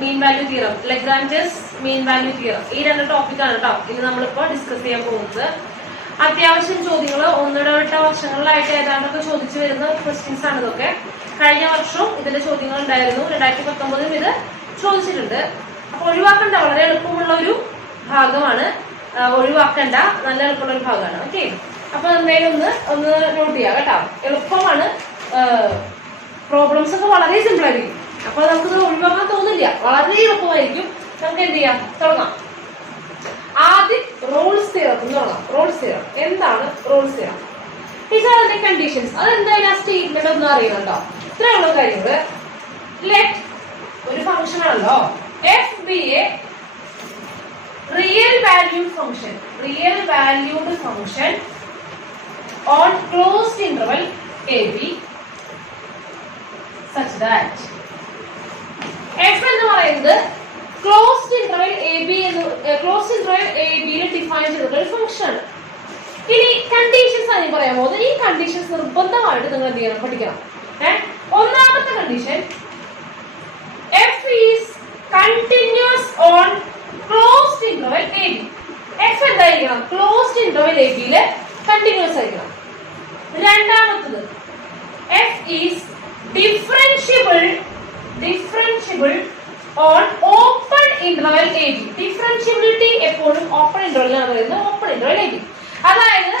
Mean value theorem, Lagrange's mean value theorem, ഈ രണ്ട് ടോപ്പിക്കാണ് കേട്ടോ ഇന്ന് നമ്മളിപ്പോ ഡിസ്കസ് ചെയ്യാൻ പോകുന്നത്. അത്യാവശ്യം ചോദ്യങ്ങൾ ഒന്നിടവിട്ട വർഷങ്ങളിലായിട്ട് ഏതാണ്ടൊക്കെ ചോദിച്ചു വരുന്ന ക്വസ്റ്റ്യൻസ് ആണ് ഇതൊക്കെ. കഴിഞ്ഞ വർഷവും ഇതിന്റെ ചോദ്യങ്ങൾ ഉണ്ടായിരുന്നു, 2019 ഇത് ചോദിച്ചിട്ടുണ്ട്. അപ്പൊ ഒഴിവാക്കണ്ട, വളരെ എളുപ്പമുള്ള ഒരു ഭാഗമാണ്, ഒഴിവാക്കണ്ട, നല്ല എളുപ്പമുള്ള ഒരു ഭാഗമാണ്. ഓക്കെ, അപ്പൊ എന്തായാലും ഒന്ന് നോട്ട് ചെയ്യാം കേട്ടോ. എളുപ്പമാണ്, പ്രോബ്ലംസ് ഒക്കെ വളരെ സിമ്പിൾ ആയിരിക്കും. അപ്പൊ നമുക്കിത് ഒഴിവാക്കാൻ തോന്നില്ല, വളരെ എളുപ്പമായിരിക്കും. നമുക്ക് എന്ത് ചെയ്യാം, തുടങ്ങാം. ആദ്യം റോൾസ് തിയറത്തിൽ തുടങ്ങാം. റോൾസ് തിയറം എന്താണ്? റോൾസ് തിയറം ഇതിന്റെ കണ്ടീഷൻസ്, അതെന്തായാലും ആ സ്റ്റേറ്റ്മെന്റ് ഒന്നും അറിയുന്നുണ്ടോ? ഇത്രയുള്ള കാര്യങ്ങള്. ലെറ്റ് ഒരു ഫംഗ്ഷൻ ആണല്ലോ F B A real valued function, real valued function on closed interval A be such that F എന്ന് പറയുന്നത് ക്ലോസ്ഡ് ഇന്റർവൽ എ ബി എന്ന് ക്ലോസ്ഡ് ഇന്റർവൽ എ ബിയിൽ ഡിഫൈൻ ചെയ്തിട്ടുള്ള ഒരു ഫംഗ്ഷൻ ആണ്. ഇനി കണ്ടീഷൻസ് ആണ് പറയാൻ പോകുന്നത്. ഈ കണ്ടീഷൻസ് നിർബന്ധമായിട്ട് നിങ്ങൾ എന്ത് ചെയ്യണം, പഠിക്കണം. ഒന്നാമത്തെ condition, F is continuous on closed interval A B. F എന്തായിരിക്കണം? ക്ലോസ്ഡ് ഇന്റർവൽ എ ബിയില് കണ്ടിന്യൂസ് ആയിരിക്കണം. രണ്ടാമത്തത്, F is differentiable on open interval A B. Differentiability എപ്പോഴും ഓപ്പൺ ഇന്റർവെലിനാണ് പറയുന്നത്, ഓപ്പൺ ഇന്റർവൽ എ ബി. അതായത്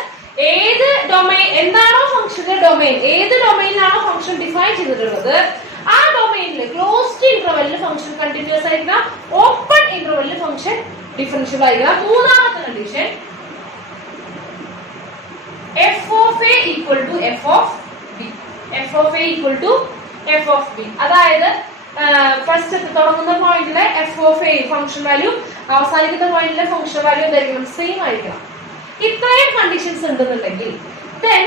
ഏത് ഡൊമൈൻ എന്താണോ ഫംഗ്ഷന്റെ ഡൊമൈൻ, ഏത് ഡൊമൈനിലാണോ ഫംഗ്ഷൻ ഡിഫൈൻ ചെയ്തിട്ടുള്ളത് ആ ഡൊമൈനിൽ ക്ലോസ്ഡ് ഇന്റർവെല്ലിൽ ഫംഗ്ഷൻ കണ്ടിന്യൂസ് ആയിരിക്കണം, ഓപ്പൺ ഇന്റർവെല്ലിൽ ഫംഗ്ഷൻ ഡിഫറൻഷ്യബിൾ ആയിരിക്കണം. മൂന്നാമത്തെ condition, F of A equal to F of B. F of A equal to F of B. അതായത് ഫസ്റ്റ് തുടങ്ങുന്ന പോയിന്റിലെ F of A function value, അവസാനിക്കുന്ന പോയിന്റിലെ ഫംഗ്ഷൻ വാല്യൂ എന്തായിരിക്കണം? സെയിം ആയിരിക്കണം. ഇത്രയും കണ്ടീഷൻസ് ഉണ്ടെന്നുണ്ടെങ്കിൽ then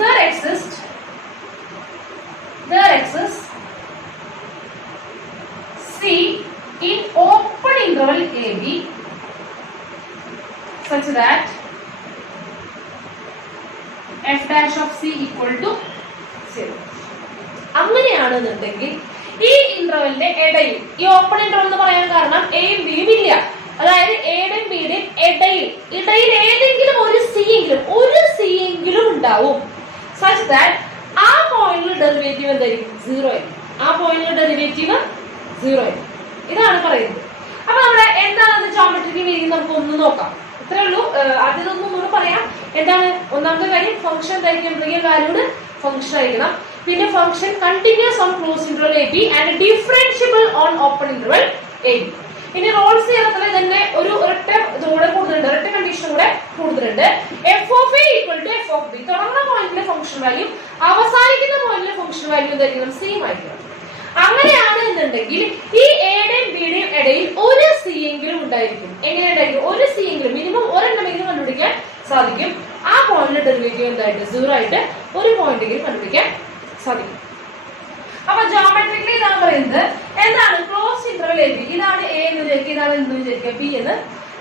there exists C in open interval AB such that f dash of C equal to 0. അങ്ങനെയാണെന്നുണ്ടെങ്കിൽ ഈ ഇന്റർവെലിന്റെ ഇടയിൽ, ഈ ഓപ്പൺ ഇന്റർവെൽ എന്ന് പറയാൻ കാരണം എയും ബിയും ഇല്ല, അതായത് എയുടെയും ബിയുടെയും ഇടയിൽ ഏതെങ്കിലും ഒരു സി എങ്കിലും ഉണ്ടാവും. സച്ച് ദാറ്റ് ആ പോയിന്റിൽ ഡെറിവേറ്റീവ് എന്തായിരിക്കും? 0 ആയിരിക്കും. ആ പോയിന്റിൽ ഡെറിവേറ്റീവ് 0 ആയിരിക്കും. ഇതാണ് പറയുന്നത്. അപ്പൊ നമ്മുടെ എന്താണ് ജോമെട്രിക്കൽ മീനിങ് നമുക്ക് ഒന്ന് നോക്കാം. ഇത്രേ ഉള്ളൂ. ആദ്യതൊന്നും ഒന്നുകൂടെ പറയാം. എന്താണ് ഒന്നാമത്തെ കാര്യം? ഫംഗ്ഷൻ എന്തായിരിക്കും? റിയൽ വാല്യൂഡ് ഫംഗ്ഷൻ ആയിരിക്കണം. പിന്നെ function continuous on close interval A B and differentiable on open interval A B. ഇനി റോൾസ് തിയറത്തിൽ തന്നെ ഒരൊറ്റ ഇതുകൂടെ കൂടുതലുണ്ട്, ഒരൊറ്റ കണ്ടീഷൻ കൂടെ കൂടുതലുണ്ട്. F of A equal to F of B. തുടങ്ങുന്ന പോയിന്റിലെ ഫംഗ്ഷൻ വാല്യൂ അവസാനിക്കുന്ന പോയിന്റിലെ ഫംഗ്ഷൻ വാല്യൂ എന്തായിരിക്കണം? സെയിം ആയിരിക്കണം. അങ്ങനെയാണ് എന്നുണ്ടെങ്കിൽ ഈ എയുടെയും ബിയുടെയും ഇടയിൽ ഒരു സി എങ്കിലും ഉണ്ടായിരിക്കും. എങ്ങനെ ഉണ്ടായിരിക്കും? ഒരു സി എങ്കിലും, മിനിമം ഒരെണ്ണമെങ്കിലും കണ്ടുപിടിക്കാൻ സാധിക്കും. ആ പോയിന്റിലെ ഡെറിവേറ്റീവ് എന്തായിട്ട്? 0 ആയിട്ട് ഒരു പോയിന്റെങ്കിലും കണ്ടുപിടിക്കാൻ സാധിക്കും. അപ്പൊ ജോമെട്രിക്കലി ഇതാണ് പറയുന്നത്. എന്താണ് ക്ലോസ് ഇന്റർവൽ എ ബി? ഇതാണ് എ എന്ന് വിചാരിക്കുക, ഇതാണ് എന്ന് വിചാരിക്കുക, ബി എന്ന്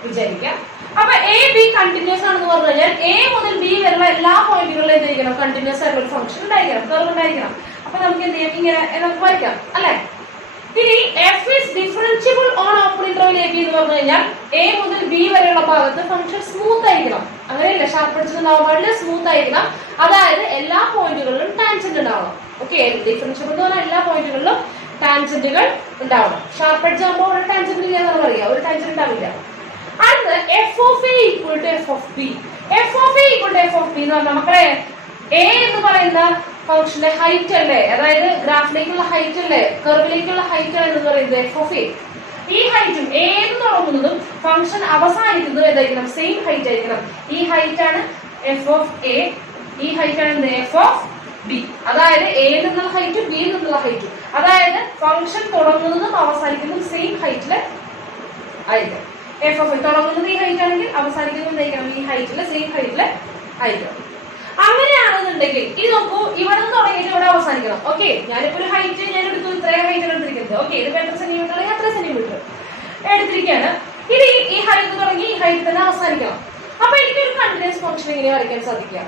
വിചാരിക്കാം. അപ്പൊ എ ബി കണ്ടിന്യൂസ് ആണെന്ന് പറഞ്ഞു കഴിഞ്ഞാൽ എ മുതൽ ബി വരെയുള്ള എല്ലാ പോയിന്റുകളിലും എന്തായിരിക്കണം? കണ്ടിന്യൂസ് ആയിട്ടുള്ള ഒരു ഫംഗ്ഷൻ ഉണ്ടായിരിക്കണം, കർവ് ഉണ്ടായിരിക്കണം. അപ്പൊ നമുക്ക് എന്ത് ചെയ്യാം? ഇങ്ങനെ നമുക്ക് വരയ്ക്കാം അല്ലെ. ഇനി F is differentiable on open interval A B എന്ന് പറഞ്ഞു കഴിഞ്ഞാൽ എ മുതൽ ബി വരെയുള്ള ഭാഗത്ത് ഫംഗ്ഷൻ സ്മൂത്ത് ആയിരിക്കണം. അങ്ങനെയല്ല, ഷാർപ്പ് അടിച്ചിട്ടുണ്ടാവാൻ പാടില്ല, സ്മൂത്ത് ആയിരിക്കണം. അതായത് എല്ലാ പോയിന്റുകളിലും ടാൻജന്റ് ഉണ്ടാവണം. ഓക്കെ, ഡിഫറൻഷ്യബിൾ എന്ന് പറഞ്ഞാൽ എല്ലാ പോയിന്റുകളിലും ടാൻജന്റുകൾ ഉണ്ടാവണം. ഷാർപ്പ് അടിച്ച് ആകുമ്പോൾ ഒരു ടാൻജന്റ് ഇല്ല എന്നാണ് പറയുക, ഒരു ടാൻജന്റ് ഉണ്ടാവില്ല. അടുത്ത് F of A equal to F of B. F of A equal to F of B എന്ന് പറഞ്ഞാൽ മക്കളെ എ എന്ന് പറയുന്ന ഫംഗ്ഷന്റെ ഹൈറ്റ് അല്ലേ, അതായത് ഗ്രാഫിലേക്കുള്ള ഹൈറ്റ് അല്ലേ, കർവിലേക്കുള്ള ഹൈറ്റ് ആണ് എന്ന് പറയുന്നത് എഫ് ഓഫ് എ. ഈ ഹൈറ്റും ഏത് തുടങ്ങുന്നതും ഫംഗ്ഷൻ അവസാനിക്കുന്നതും എന്തായിരിക്കണം? സെയിം ഹൈറ്റ് ആയിരിക്കണം. ഈ ഹൈറ്റ് ആണ് എഫ് ഓഫ് എ, ഈ ഹൈറ്റ് ആണ് എന്ത്? F of B. അതായത് എ നിന്നുള്ള ഹൈറ്റും ബി നിന്നുള്ള ഹൈറ്റും, അതായത് ഫംഗ്ഷൻ തുടങ്ങുന്നതും അവസാനിക്കുന്നതും സെയിം ഹൈറ്റില് ആയിരിക്കും. എഫ് ഓഫ് തുടങ്ങുന്നത് ഈ ഹൈറ്റ് ആണെങ്കിൽ അവസാനിക്കുന്നത് എന്തായിരിക്കണം? ഈ ഹൈറ്റില്, സെയിം ഹൈറ്റില് ആയിരിക്കണം. അങ്ങനെയാണെന്നുണ്ടെങ്കിൽ ഇനി നോക്കൂ, ഇവിടെ നിന്ന് തുടങ്ങിയിട്ട് ഇവിടെ അവസാനിക്കണം. ഓക്കെ, ഞാനിപ്പോ ഒരു ഹൈറ്റ് ഞാൻ എടുത്തു, ഇത്രയും ഹൈറ്റ് എടുത്തിരിക്കുന്നത്. ഓക്കെ, ഇത് എത്ര സെന്റിമീറ്റർ അല്ലെങ്കിൽ അത്ര സെന്റിമീറ്റർ എടുത്തിരിക്കുകയാണ്. ഇനി ഈ ഹൈറ്റ് തുടങ്ങി ഈ ഹൈറ്റ് തന്നെ അവസാനിക്കണം. അപ്പൊ എനിക്കൊരു കണ്ടിന്യൂസ് ഫംഗ്ഷൻ എങ്ങനെ വരയ്ക്കാൻ സാധിക്കുക?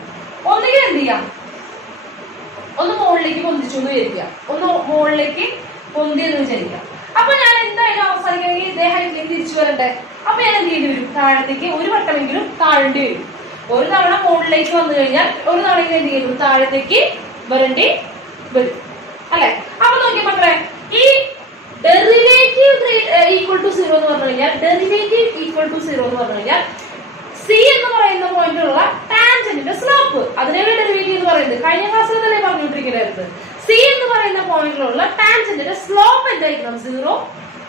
ഒന്നുകിൽ എന്ത് ചെയ്യാം, ഒന്ന് മുകളിലേക്ക് പൊന്തിച്ചു എന്ന് വിചാരിക്കുക, ഒന്ന് മുകളിലേക്ക് പൊന്തി എന്ന് വിചാരിക്കുക. അപ്പൊ ഞാൻ എന്തായാലും അവസാനിക്കണമെങ്കിൽ ഇതേ ഹൈറ്റിലേക്ക് തിരിച്ചു വരണ്ടേ. അപ്പൊ ഞാൻ എന്ത് ചെയ്യേണ്ടി വരും? താഴത്തേക്ക് ഒരു വട്ടമെങ്കിലും താഴേണ്ടി വരും. ഒരു തവണ മുകളിലേക്ക് വന്നു കഴിഞ്ഞാൽ ഒരു തവണ എന്ത് ചെയ്യും? താഴത്തേക്ക് വരേണ്ടി വരും അല്ലെ? അപ്പൊ നോക്കി മക്കളെ, ഈ ഡെറിവേറ്റീവ് ഈക്വൽ ടു 0 എന്ന് പറഞ്ഞു കഴിഞ്ഞാൽ, ഡെറിവേറ്റീവ് ഈക്വൽ ടു 0 എന്ന് പറഞ്ഞു കഴിഞ്ഞാൽ സി എന്ന് പറയുന്ന പോയിന്റിലുള്ള ടാൻജന്റിന്റെ സ്ലോപ്പ്, അതിനെയാണ് ഡെറിവേറ്റീവ് എന്ന് പറയുന്നത്. കഴിഞ്ഞ ക്ലാസ്സിൽ തന്നെ പറഞ്ഞുകൊണ്ടിരിക്കുന്നത്. സി എന്ന് പറയുന്ന പോയിന്റിലുള്ള ടാൻജന്റിന്റെ സ്ലോപ്പ് എന്തായിരിക്കണം? 0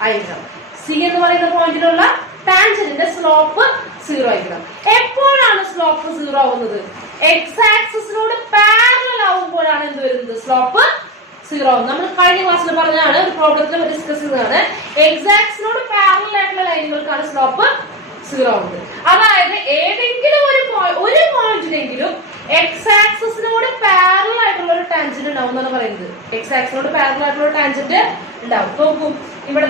ആയിരിക്കണം. സി എന്ന് പറയുന്ന പോയിന്റിലുള്ള ടാൻജന്റിന്റെ സ്ലോപ്പ് 0 ആയിരിക്കണം. എപ്പോഴാണ് സ്ലോപ്പ് 0 ആവുന്നത്? എക്സ് ആക്സിസിനോട് പാരലൽ ആവുമ്പോഴാണ് എന്ത് വരുന്നത്? സ്ലോപ്പ് 0 ആവും. നമ്മൾ കഴിഞ്ഞ ക്ലാസ്സിൽ പറഞ്ഞാണ്, ഒരു പ്രോബ്ലത്തിൽ ഡിസ്കസ് ചെയ്തതാണ്. എക്സ് ആക്സിസിനോട് പാരലൽ ആയിട്ടുള്ള ലൈനുകൾക്കാണ് സ്ലോപ്പ് 0 ആവുന്നത്. അതായത് ഏതെങ്കിലും ഒരു പോയിന്റിലെങ്കിലും എക്സ് ആക്സിസിനോട് പാരലൽ ആയിട്ടുള്ള ഒരു ടാൻജന്റ് ഉണ്ടാവും എന്നാണ് പറയുന്നത്. എക്സ് ആക്സിനോട് പാരലൽ ആയിട്ടുള്ള ഒരു ടാൻജന്റ് ഉണ്ടാവും. നോക്കും, ഇവിടെ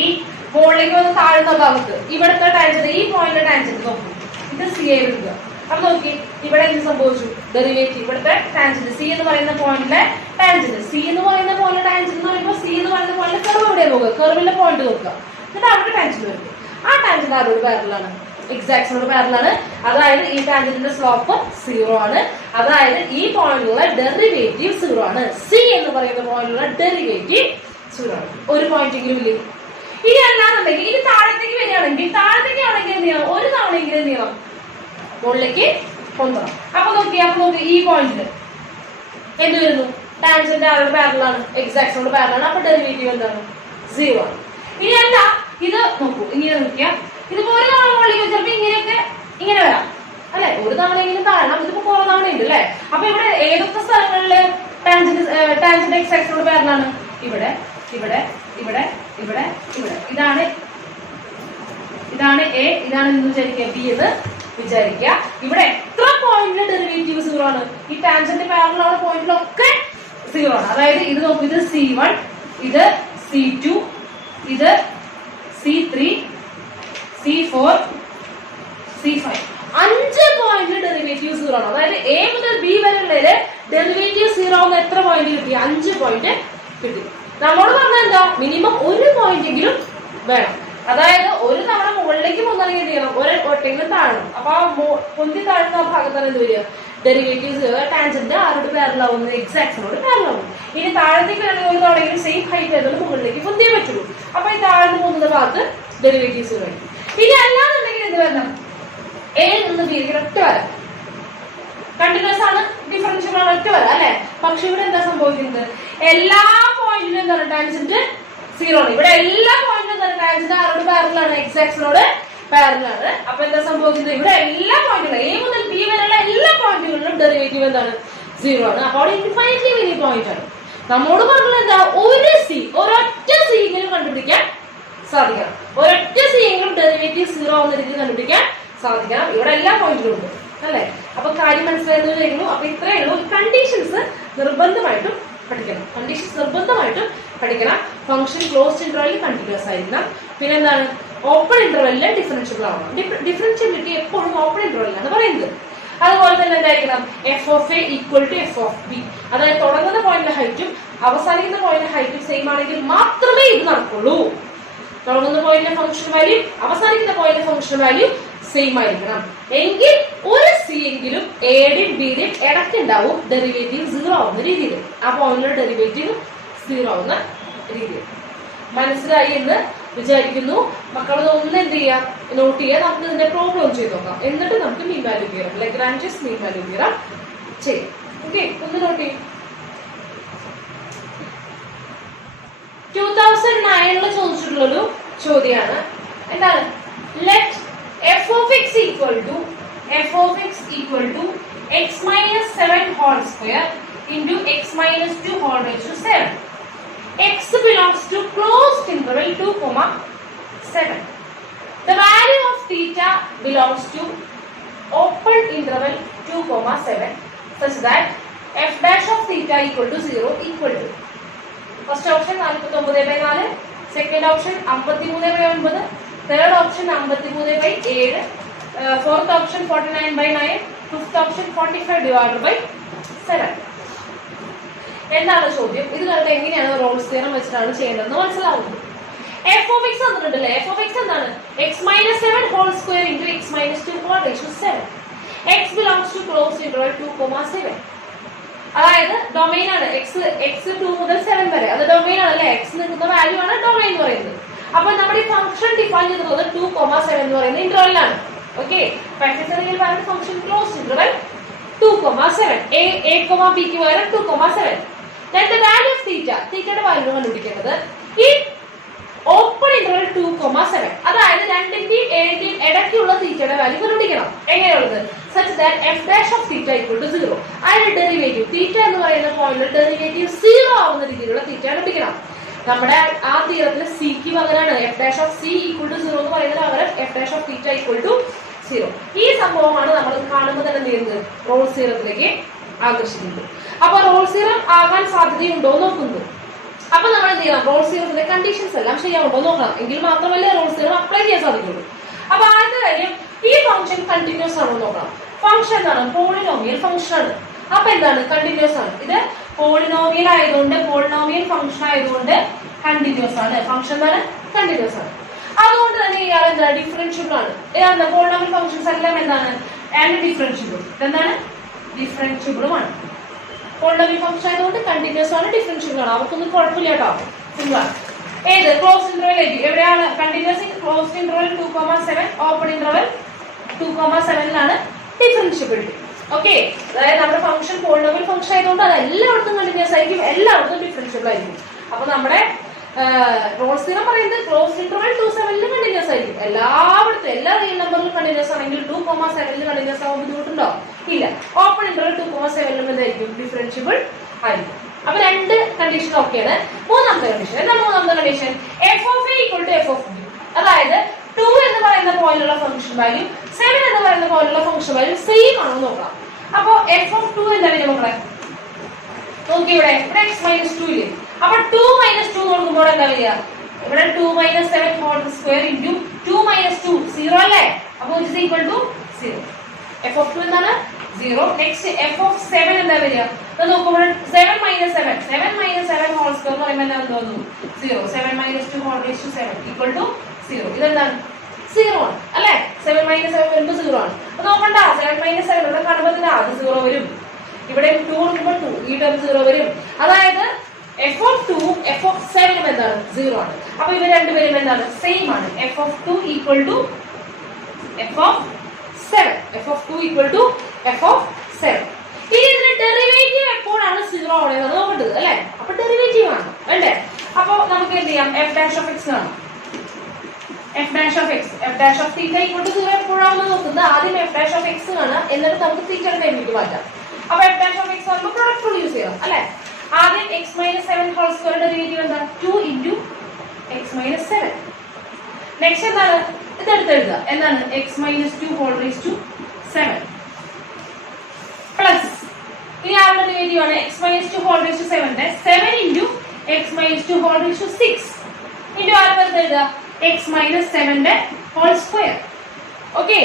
ഈ മുകളിലേക്ക് വന്ന് താഴ്ന്ന ഭാഗത്ത് ഇവിടുത്തെ ടാൻജന്റ്, ഈ പോയിന്റിലെ ടാൻജന്റ് നോക്കും. ഇത് സി ആയി എടുക്കുക. അപ്പൊ നോക്കി, ഇവിടെ എന്ത് സംഭവിച്ചു? ഡെറിവേറ്റീവ് ഇവിടുത്തെ ടാൻജന്റ് സി എന്ന് പറയുന്ന പോയിന്റിലെ ടാൻജന്റ്, സി എന്ന് പറയുന്ന പോയിന്റ് ടാൻജന്റ് എന്ന് പറയുമ്പോൾ സി എന്ന് പറയുന്ന പോയിന്റ് കർവ് എവിടെയാണ് നോക്കുക? കർവിന്റെ പോയിന്റ് നോക്കുക. എന്നിട്ട് അവിടെ ടാൻജന്റ് വരും. ആ ടാൻജന്റ് ആരോട് പാരലാണ്? എക്സ് ആക്സിനോട് പാരലാണ്. അതായത് ഈ ടാൻജന്റിന്റെ സ്ലോപ്പ് 0 ആണ്. അതായത് ഈ പോയിന്റിലുള്ള ഡെറിവേറ്റീവ് 0 ആണ്. സി എന്ന് പറയുന്ന പോയിന്റിലുള്ള ഡെറിവേറ്റീവ് 0 ആണ്. ഒരു പോയിന്റെങ്കിലും ഇല്ലേ? ഇനി അല്ലാന്നുണ്ടെങ്കിൽ ഇനി താഴത്തേക്ക് വരികയാണെങ്കിൽ, താഴത്തേക്ക് ആണെങ്കിൽ എന്ത് ചെയ്യണം? ഒരു തവണയെങ്കിലും എന്ത് ചെയ്യണം? മുകളിലേക്ക് കൊണ്ടുവരണം. അപ്പൊ നോക്കി ഈ പോയിന്റിൽ എന്ത് വരുന്നു? ടാൻജന്റ് ആരോട് പാരലാണ്? എക്സ് ആക്സിനോട് പാരലാണ്. അപ്പൊ ഡെറിവേറ്റീവ് എന്താണ്? 0 ആണ്. ഇനി അല്ല, ഇത് നോക്കൂ, ഇങ്ങനെ നോക്കിയാൽ ഇതിപ്പോ ഒരു തവണ മുകളിലേക്ക് ചിലപ്പോ ഇങ്ങനെയൊക്കെ ഇങ്ങനെ വരാം അല്ലെ? ഒരു തവണ ഇങ്ങനെ താഴണം. ഇതിപ്പോ കുറെ തവണ ഉണ്ട് അല്ലെ? അപ്പൊ ഇവിടെ ഏതൊക്കെ സ്ഥലങ്ങളില് ടാൻജന്റ് എക്സ് ആക്സിനോട് പാരലാണ്? ഇവിടെ ഇവിടെ ഇവിടെ ഇവിടെ ഇവിടെ. ഇതാണ് എ, ഇതാണ് എന്ന് വിചാരിക്കുക, ബി എന്ന് വിചാരിക്കുക. ഇവിടെ എത്ര പോയിന്റിലെ ഡെറിവേറ്റീവ് 0 ആണ്? ഈ ടാൻജന്റ് പാരലൽ പോയിന്റിലൊക്കെ 0 ആണ്. അതായത് ഇത് നോക്കൂ, ഇത് C1, ഇത് C2, ഇത് C3, C4, C5. 5 പോയിന്റിൽ ഡെറിവേറ്റീവ് 0 ആണ്. അതായത് എ മുതൽ ബി വരെയുള്ളതില് ഡെറിവേറ്റീവ് 0 ആവുന്ന എത്ര പോയിന്റ് കിട്ടി? 5 പോയിന്റ് കിട്ടി. നമ്മളോട് പറഞ്ഞാൽ എന്താ? മിനിമം ഒരു പോയിന്റെങ്കിലും വേണം. അതായത് ഒരു തവണ മുകളിലേക്ക് പോകുന്നതെങ്കിൽ എന്ത് ചെയ്യണം? ഒരെങ്കിലും താഴണം. അപ്പൊ ആ പൊന്തി താഴ്ന്ന ഭാഗത്താണ് എന്ത് വരിക? ഡെറിവേറ്റീവ് ടാൻജന്റ് ആരോട് പാരലൽ ആവുന്നത്? എക്സ് ആക്സിനോട് പാരലൽ ആവും. ഇനി താഴത്തേക്ക് ആണെങ്കിൽ ഒരു തവണയെങ്കിലും സെയിം ഹൈറ്റ് ആയതുകൊണ്ട് മുകളിലേക്ക് പൊന്തിയേ പറ്റുള്ളൂ. അപ്പൊ ഈ താഴ്ന്നു പോകുന്ന ഭാഗത്ത് ഡെറിവേറ്റീവ് 0 ആയി. ഇനി അല്ലാന്നുണ്ടെങ്കിൽ എന്ത് വരണം? എ നിന്ന് ബിയിലേക്ക് ഒറ്റ വരാം. കണ്ടിന്യൂസ് ആണ്, ഡിഫറൻഷ്യബിൾ ആണ്, ഒറ്റ വരാം അല്ലെ? പക്ഷെ ഇവിടെ എന്താ സംഭവിക്കുന്നത്? എല്ലാ പോയിന്റിലും എന്താണ്? ടാൻജന്റ് 0 ആണ്. ഇവിടെ എല്ലാ പോയിന്റിലും എന്താണ്? ടാൻജന്റ് ആരോട് പാരലാണ്? എക്സ് ആക്സിനോട് പാരലാണ്. അപ്പൊ എന്താ സംഭവിക്കുന്നത്? ഇവിടെ എല്ലാ പോയിന്റുകളും എ മുതൽ ബി വരെയുള്ള എല്ലാ പോയിന്റുകളിലും ഡെറിവേറ്റീവ് എന്താണ്? 0 ആണ്. അപ്പൊ അവിടെ ഇൻഫൈനൈറ്റ്ലി വലിയ പോയിന്റ് ആണ്. നമ്മോട് പറഞ്ഞത് എന്താ? ഒരൊറ്റ സി എങ്കിലും കണ്ടുപിടിക്കാൻ സാധിക്കണം. ഒരൊറ്റ സി എങ്കിലും ഡെറിവേറ്റീവ് 0 ആവുന്ന രീതിയിൽ കണ്ടുപിടിക്കാൻ സാധിക്കണം. ഇവിടെ എല്ലാ പോയിന്റിലും ഉണ്ട് അല്ലെ? അപ്പൊ കാര്യം മനസ്സിലായെന്ന് വിചാരിക്കുന്നു. അപ്പൊ ഇത്രയേ ഉള്ളൂ. കണ്ടീഷൻസ് നിർബന്ധമായിട്ടും പഠിക്കണം. ഫംഗ്ഷൻ ക്ലോസ്ഡ് ഇന്റർവെല്ലിൽ കണ്ടിന്യൂസ് ആയിരിക്കണം. പിന്നെ എന്താണ്? ഓപ്പൺ ഇന്റർവെല്ലിൽ ഡിഫറൻഷ്യബിൾ ആവണം. ഡിഫറൻഷ്യബിലിറ്റി എപ്പോഴും ഓപ്പൺ ഇന്റർവെല്ലിലാണ് പറയുന്നത്. അതുപോലെ തന്നെ എന്തായിരിക്കണം? F of A equal to F of B. അതായത് തുടങ്ങുന്ന പോയിന്റിന്റെ ഹൈറ്റും അവസാനിക്കുന്ന പോയിന്റിന്റെ ഹൈറ്റും സെയിം ആണെങ്കിൽ മാത്രമേ ഇത് നടക്കുള്ളൂ. തുടങ്ങുന്ന പോയിന്റിന്റെ ഫംഗ്ഷൻ വാല്യൂ, അവസാനിക്കുന്ന പോയിന്റിന്റെ ഫംഗ്ഷൻ വാല്യൂ സെയിം ആയിരിക്കണം. എങ്കിൽ ഒരു സി എങ്കിലും എയുടെയും ബിയുടെയും ഇടയ്ക്ക് ഉണ്ടാവും ഡെറിവേറ്റീവ് 0 ആവുന്ന രീതിയിൽ. ആ പോയിന്റിലെ ഡെറിവേറ്റീവ് 0 ആവുന്ന രീതിയിൽ. മനസ്സിലായി എന്ന് വിചാരിക്കുന്നു. മക്കളത് ഒന്ന് എന്ത് ചെയ്യാം? നോട്ട് ചെയ്യാം. നമുക്ക് ഇതിന്റെ പ്രോബ്ലം ചെയ്ത് നോക്കാം. എന്നിട്ട് നമുക്ക് mean value theorem, Lagrange's mean value theorem ചെയ്യാം. ഓക്കെ, ഒന്ന് നോട്ട് ചെയ്യും. 2009 ചോദിച്ചിട്ടുള്ളൊരു ചോദ്യമാണ്. എന്താണ്? Let f of x equal to x minus 7 whole square into x minus 2 whole raised to 7. X belongs to closed interval 2,7. The value of theta belongs to open interval 2,7 such that f dash of theta equal to 0 equal to. First option 49/4, second option 53/9, third option 53/7, fourth option 49/9, fifth option 45 divided by 7. എന്താണ് ചോദ്യം? ഇത് കണ്ടിട്ട് എങ്ങനെയാണ് Rolls theorem വെച്ചിട്ടാണ് ചെയ്യേണ്ടതെന്ന് മനസ്സിലാവുന്നത്. F of X തന്നിട്ടുണ്ടല്ലേ. F of X എന്താണ്? X minus 7 whole square into X minus 2 whole ratio 7. X belongs to closed interval 2,7. അതായത് ഡൊമൈൻ ആണ് എക്സ് 2 മുതൽ 7 വരെ. അത് ഡൊമൈൻ ആണ് അല്ലെ. എക്സ് നിൽക്കുന്ന വാല്യൂ ആണ് ഡൊമൈൻ എന്ന് പറയുന്നത്. അപ്പൊ നമ്മുടെ ഈ ഫംഗ്ഷൻ ഡിഫൈൻ ചെയ്തിട്ടുള്ളത് 2,7 എന്ന് പറയുന്ന ഇന്റർവെല്ലാണ്. Okay, function closed interval 2,7. a, b ക്ക് പകരം 2,7. Then the value of theta, തീറ്റയുടെ വാല്യൂ കണ്ടുപിടിക്കേണ്ടത് ഈ ഓപ്പൺ ഇന്റർവൽ 2,7. അതായത് രണ്ടിന്റെയും ഏഴിന്റെയും ഇടയ്ക്കുള്ള തീറ്റയുടെ വാല്യൂ കണ്ടുപിടിക്കണം. എങ്ങനെയുള്ളത്? such that f dash of theta equal to 0. അതിന്റെ ഡെറിവേറ്റീവ് തീറ്റ എന്ന് പറയുന്ന പോയിന്റിൽ ഡെറിവേറ്റീവ് 0 ആവുന്ന രീതിയിലുള്ള തീറ്റ കണ്ടുപിടിക്കണം. നമ്മുടെ ആ തീരത്തിൽ സിക്ക് പകരമാണ് F dash of C equal to 0 എന്ന് പറയുന്നതിന് പകരം F dash of theta equal to 0. ഈ സംഭവമാണ് നമ്മൾ കാണുമ്പോൾ തന്നെ എന്ത് ചെയ്യുന്നത്? റോൾസ് തിയറത്തിലേക്ക് ആകർഷിക്കുന്നത്. അപ്പൊ റോൾസ് തിയറം ആകാൻ സാധ്യതയുണ്ടോ നോക്കുന്നത്. അപ്പൊ നമ്മൾ എന്ത് ചെയ്യണം? റോൾസ് തിയറത്തിന്റെ കണ്ടീഷൻസ് എല്ലാം ശരിയാവുണ്ടോ നോക്കണം. എങ്കിൽ മാത്രമല്ലേ റോൾസ് തിയറം അപ്ലൈ ചെയ്യാൻ സാധിക്കുള്ളൂ. അപ്പൊ ആദ്യത്തെ കാര്യം ഈ ഫംഗ്ഷൻ കണ്ടിന്യൂസ് ആണോ നോക്കണം. ഫംഗ്ഷൻ എന്താണ്? പോളിനോമിയൽ ഫംഗ്ഷൻ ആണ്. അപ്പൊ എന്താണ്? കണ്ടിന്യൂസ് ആണ്. ഇത് പോളിനോമിയൽ ആയതുകൊണ്ട്, പോളിനോമിയൽ ഫംഗ്ഷൻ ആയതുകൊണ്ട് കണ്ടിന്യൂസ് ആണ്. ഫംഗ്ഷൻ എന്താണ്? കണ്ടിന്യൂസ് ആണ്. അതുകൊണ്ട് തന്നെ ഇയാൾ എന്താണ്? ഡിഫറൻഷ്യബിൾ ആണ്. ഏതാണ്? പോളിനോമിയൽ ഫംഗ്ഷൻസ് എല്ലാം എന്താണ്? And differentiable. എന്താണ്? ഡിഫറൻഷ്യബിളും ആണ്. പോളിനോമിയൽ ഫംഗ്ഷൻ ആയതുകൊണ്ട് കണ്ടിന്യൂസ് ആണ്, ഡിഫറൻഷ്യബിൾ ആണ്. അവർക്കൊന്നും കുഴപ്പമില്ല കേട്ടോ. സിമ്പിൾ ആണ്. ഏത്? ക്ലോസ് ഇന്റർവൽ എവിടെയാണ് continuous? Close interval 2,7, open interval 2,7ലാണ് ഡിഫറൻഷ്യബിലിറ്റി. ഓക്കെ, അതായത് നമ്മുടെ ഫംഗ്ഷൻ പോളിനോമിയൽ ഫംഗ്ഷൻ ആയതുകൊണ്ട് അത് എല്ലായിടത്തും കണ്ടിന്യൂസ് ആയിരിക്കും, എല്ലായിടത്തും ഡിഫറൻഷ്യബിൾ ആയിരിക്കും. അപ്പൊ നമ്മുടെ റോൾസ് തിയറം പറയുന്നത് ക്ലോസ് ഇന്റർവൽ 2,7 കണ്ടിന്യൂസ് ആയിരിക്കും. എല്ലായിടത്തും എല്ലാ റിയൽ നമ്പറിലും കണ്ടിന്യൂസ് ആണെങ്കിൽ 2,7 കണ്ടിന്യൂസ് ആവാൻ ബുദ്ധിമുട്ടുണ്ടോ? ഇല്ല. ഓപ്പൺ ഇന്റർവൽ 2,7 എന്തായിരിക്കും? ഡിഫറൻഷ്യബിൾ ആയിരിക്കും. അപ്പൊ രണ്ട് കണ്ടീഷൻ ഓക്കെയാണ്. മൂന്നാമത്തെ കണ്ടീഷൻ എന്താണ്? മൂന്നാമത്തെ condition F of A equal to F of B. അതായത് 2 എന്ന് പറയുന്ന പോയിന്റുള്ള ഫംഗ്ഷൻ വാല്യൂ 7 എന്ന് പറയുന്ന പോയിന്റുള്ള ഫംഗ്ഷൻ വാല്യൂ സെയിം ആണോ നോക്കണം. അപ്പൊ എഫ് ഓഫ് 2 എന്താണ് നോക്കണേ? നോക്കി ഇവിടെ എക്സ് മൈനസ് 2 ഇല്ലേ. അപ്പൊ 2 മൈനസ് 2 നോക്കുമ്പോൾ എന്താ വരിക? ഇവിടെ 2 minus 7 whole square into 2 minus 2 0 അല്ലേ. അപ്പൊ it is equal to 0. F of 2 എന്താണ്? 0. നെക്സ്റ്റ് എഫ് ഓഫ് 7 എന്താ വരിക? നോക്കുമ്പോൾ 7 മൈനസ് 7 ഹോൾ സ്ക്വയർ എന്ന് പറയുമ്പോൾ എന്താ തോന്നുന്നു? 0. 7 minus 2 whole raise to 7 equal to 0. ഇതെന്താണ്? 0 ആണ് അല്ലെ. 7 മൈനസ് 7 വരുമ്പോൾ 0 ആണ്. അപ്പൊ നോക്കണ്ട, 7 മൈനസ് 7 ഇവിടെ കാണുമ്പോൾ അത് 0 വരും. ഇവിടെ 2 കൊടുക്കുമ്പോൾ 2, ഈ ടേം 0 വരും. അതായത് എഫ് ഓഫ് 2 എഫ് ഓഫ് 7 എന്താണ്? 0 ആണ്. അപ്പൊ ഇവ രണ്ടുപേരും എന്താണ്? സെയിം ആണ്. F of 2 equal to F of 7. F of 2 equal to F of 7. ഇനി ഇതിന്റെ ഡെറിവേറ്റീവ് എപ്പോഴാണ് 0 ആവുന്നത് നോക്കേണ്ടത് അല്ലെ. അപ്പൊ ഡെറിവേറ്റീവ് ആണ് വേണ്ടേ. അപ്പൊ നമുക്ക് എന്ത് ചെയ്യാം? എഫ് ഡാഷ് ഓഫ് എക്സ് ആണ്. F dash of X, F dash of theta equal to 0 എപ്പോഴാണെന്ന് നോക്കുന്നത് ആദ്യം എഫ് ഡാഷ് ഓഫ് എക്സ് ആണ്, എന്നിട്ട് നമുക്ക് തീറ്റയുടെ ടൈമിലേക്ക് മാറ്റാം. അപ്പൊ എഫ് ഡാഷ് ഓഫ് എക്സ് ആകുമ്പോൾ പ്രൊഡക്റ്റ് റൂൾ യൂസ് ചെയ്യണം അല്ലെ. ആദ്യം X minus 7 whole square derivative എന്താ? 2 ഇൻറ്റു എക്സ് മൈനസ് 7. നെക്സ്റ്റ് എന്താണ്? ഇതെടുത്ത് എഴുതുക. എന്താണ്? X minus 2 whole raise to 7 plus ഇനി ആരുടെ ഡെറിവേറ്റീവ് ആണ്? X minus 2 whole raise to 7ന്റെ 7 into X minus 2 whole raise to 6 into ആരുടെ വെറുതെ എഴുതുക? എക്സ് മൈനസ് 7ന്റെ whole square. Okay,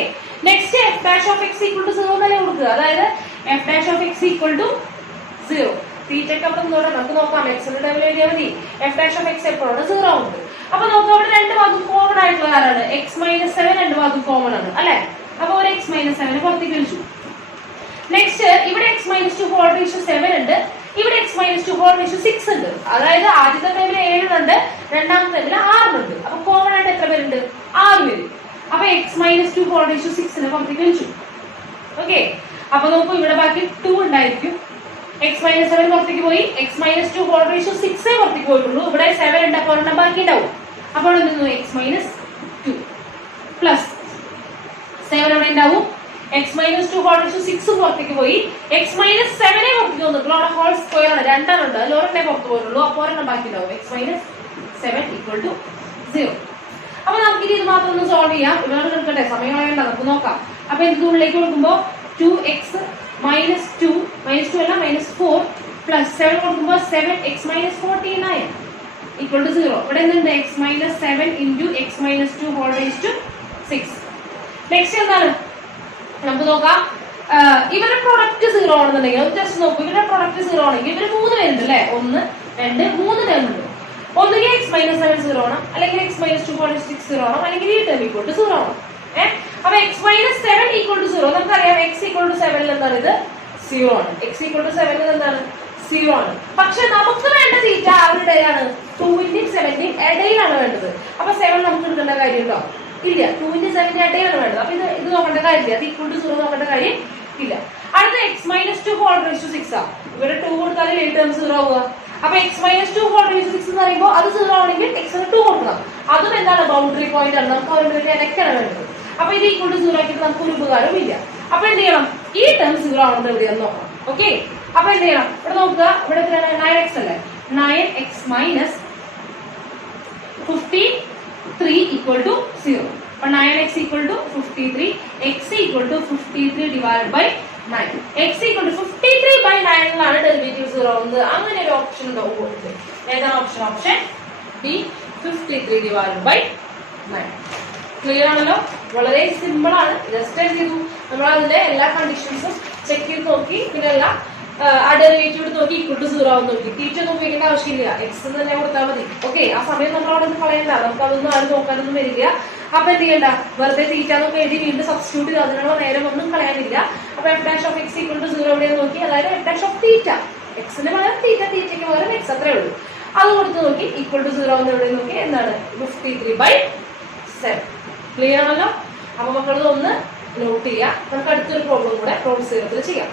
next F dash of X equal to 0 തന്നെ കൊടുക്കുക. അതായത് F dash of X equal to 0. തീറ്റയ്ക്ക് അപ്പുറം നമുക്ക് നോക്കാം. എക്സിന്റെ ടൈമിൽ എഴുതിയാൽ മതി. എഫ് ഡാഷ് ഓഫ് എക്സ് എപ്പോഴാണ് 0 ആവുന്നത്. അപ്പൊ നോക്കാം, അവിടെ രണ്ട് ഭാഗം കോമൺ ആയിട്ടുള്ള ആരാണ്? എക്സ് മൈനസ് 7 രണ്ട് ഭാഗം കോമൺ ആണ് അല്ലെ. അപ്പൊ ഒരു എക്സ് മൈനസ് 7 പുറത്തേക്ക് വെച്ചു. നെക്സ്റ്റ് ഇവിടെ X minus 2 whole raise to 7 ഉണ്ട്, ഇവിടെ X minus 2 whole raise to 6 ഉണ്ട്. അതായത് ആദ്യത്തെ ടൈമിൽ 7 ഉണ്ട്, രണ്ടാമത്തെ ടൈമിൽ 6 ഉണ്ട്. അപ്പൊ കോമൺ ആയിട്ട് എത്ര പേരുണ്ട്? 6 പേര്. അപ്പൊ X minus 2 whole raise to 6 പുറത്തേക്ക് വെച്ചു. ഓക്കെ, അപ്പൊ നോക്കൂ ഇവിടെ ബാക്കി 2 ഉണ്ടായിരിക്കും. എക്സ് മൈനസ് 7 പുറത്തേക്ക് പോയി, X minus 2 whole raise to 6 പുറത്തേക്ക് പോയിട്ടുള്ളൂ. ഇവിടെ 7 ഉണ്ട്, അപ്പോൾ ഒരെണ്ണം ബാക്കി ഉണ്ടാവും. അപ്പോൾ അവിടെ നിന്നു എക്സ് മൈനസ് 2 പ്ലസ് 7 അവിടെ ഉണ്ടാവും. X minus 2 whole raise to 6 പുറത്തേക്ക് പോയി, എക്സ് മൈനസ് 7 പുറത്തേക്ക് വന്നിട്ടുള്ളൂ. അവിടെ ഹോൾ സ്ക്വയർ ആണ്, രണ്ടെണ്ണം ഉണ്ട്, അതിൽ ഒരെണ്ണേ പുറത്ത് പോയിട്ടുള്ളൂ. അപ്പോൾ ഒരെണ്ണം ബാക്കി ഉണ്ടാവും. X minus 7 equal to 0. അപ്പൊ നമുക്ക് ഇത് മാത്രം ഒന്ന് സോൾവ് ചെയ്യാം. ഇവിടെ എടുക്കട്ടെ, സമയം കളയണ്ട, നമുക്ക് നോക്കാം. അപ്പൊ ഇത് ഉള്ളിലേക്ക് കൊടുക്കുമ്പോൾ 2x മൈനസ് 2 അല്ല മൈനസ് 4 പ്ലസ് 7 കൊടുക്കുമ്പോൾ 7x മൈനസ് 49 ഈക്വൽ ടു 0. ഇവിടെ എന്തുണ്ട്? X minus 7 into X minus 2 whole raise to 6. Next എന്താണ്? നമുക്ക് നോക്കാം. ഇവരുടെ പ്രൊഡക്റ്റ് 0 ആണെന്നുണ്ടെങ്കിൽ ജസ്റ്റ് നോക്കൂ, ഇവരുടെ പ്രൊഡക്റ്റ് 0 ആണെങ്കിൽ ഇവര് 3 പേരുണ്ട് അല്ലെ, 1 2 3 ടേം ഉണ്ട്. ഒന്നുകിൽ x-7 0 ആണ്, അല്ലെങ്കിൽ x-2 0 ആണ്, അല്ലെങ്കിൽ ഈ ടേം ഈക്വൽ ടു 0 ആണ്. അപ്പൊ x-7 ഈക്വൽ ടു 0 നമുക്കറിയാം. x ഈക്വൽ ടു 7 എന്താണ്, ഇത് 0 ആണ്. x ഈക്വൽ ടു 7 എന്താണ് 0 ആണ്. പക്ഷെ നമുക്ക് വേണ്ട തീറ്റ ആരുടെയാണ്, 2-ന്റെയും 7-ന്റെയും ഇടയിലാണ് വേണ്ടത്. അപ്പൊ 7 നമുക്ക് എടുക്കേണ്ട കാര്യം ഉണ്ടോ, ഇല്ല. 2-ന്റെയും 7-ന്റെയും ഇടയിലാണ് വേണ്ടത്. അപ്പൊ ഇത് നോക്കേണ്ട കാര്യമില്ല, അത് ഈക്വൽ ടു 0 നോക്കേണ്ട കാര്യം ഇല്ല. അടുത്ത x-2 ഹോൾ റൈസ് ടു 6 ആണ്. ഇവിടെ 2 കൊടുത്താലും ഈ ടേം 0 ആവുക. അപ്പൊ x-2 ഹോൾ റൈസ് ടു 6 എന്ന് പറയുമ്പോൾ അത് 0 ആണെങ്കിൽ x-ന് 2 കൊടുക്കണം. അതും എന്താണ്, ബൗണ്ടറി പോയിന്റ് ആണ്, നമുക്ക് അവരുടെ ഇടയ്ക്കാണ് വേണ്ടത്. അപ്പൊ ഇത് ഈക്വൽ ടു 0 ആക്കിയിട്ട് നമുക്ക് ഒരു ഉപകാരവും ഇല്ല. അപ്പൊ എന്ത് ചെയ്യണം, ഈ ടേം 0 ആവുന്നത് എവിടെയാന്ന് നോക്കണം. ഓക്കെ, അപ്പൊ എന്ത് ചെയ്യണം, ഇവിടെ നോക്കുക, ഇവിടെ 9x അല്ലേ, 9x മൈനസ് 53 ഈക്വൽ ടു 0. അപ്പൊ 9x equal to 53, x equal to 53 divide by 9. x equal to 53 by 9 എന്നാണ് ഡെറിവേറ്റീവ് 0 ആവുന്നത്. അങ്ങനെ ഒരു ഓപ്ഷൻ ഉണ്ടോ, ഏതാണ് option, option B 53 divide by 9. Clear ആണല്ലോ, വളരെ സിമ്പിൾ ആണ്. ജസ്റ്റ് എന്ത് ചെയ്തു, നമ്മൾ അതിന്റെ എല്ലാ കണ്ടീഷൻസും ചെക്ക് ചെയ്ത് നോക്കി, പിന്നെ എല്ലാം ആ ഡെറിവേറ്റീവ് നോക്കി ഈക്വൽ ടു 0 ആവുന്ന നോക്കി. ടീച്ചർ ഒന്നും ഉപയോഗിക്കേണ്ട ആവശ്യമില്ല, എക്സ് തന്നെ കൊടുത്താൽ മതി. ഓക്കെ, ആ സമയം നമ്മൾ അവിടെ നിന്ന് കളയണ്ട, നമുക്ക് അതൊന്നും ആരും നോക്കാനൊന്നും വരില്ല. അപ്പൊ എന്ത് ചെയ്യണ്ട, വെറുതെ തീറ്റ എന്നൊക്കെ എഴുതി വീണ്ടും സബ്സ്റ്റിറ്റ്യൂട്ട് ചെയ്ത് അതിനുള്ള നേരം ഒന്നും കളയാനില്ല. അപ്പൊ f' of x equal to 0 എവിടെയെന്ന് നോക്കി, അതായത് f' ഓഫ് തീറ്റ, എക്സിന് പകരം തീറ്റ, തീറ്റയ്ക്ക് പകരം എക്സ്, അത്രേ ഉള്ളൂ. അത് കൊടുത്ത് നോക്കി ഈക്വൽ ടു 0 എന്ന് എവിടെ നോക്കി, എന്താണ് 53 ബൈ 7. ക്ലിയർ ആണല്ലോ. അപ്പൊ മക്കളത് ഒന്ന് നോട്ട് ചെയ്യാം. നമുക്ക് അടുത്തൊരു പ്രോബ്ലം കൂടെ പ്രോബ്ലം 0 ചെയ്യാം.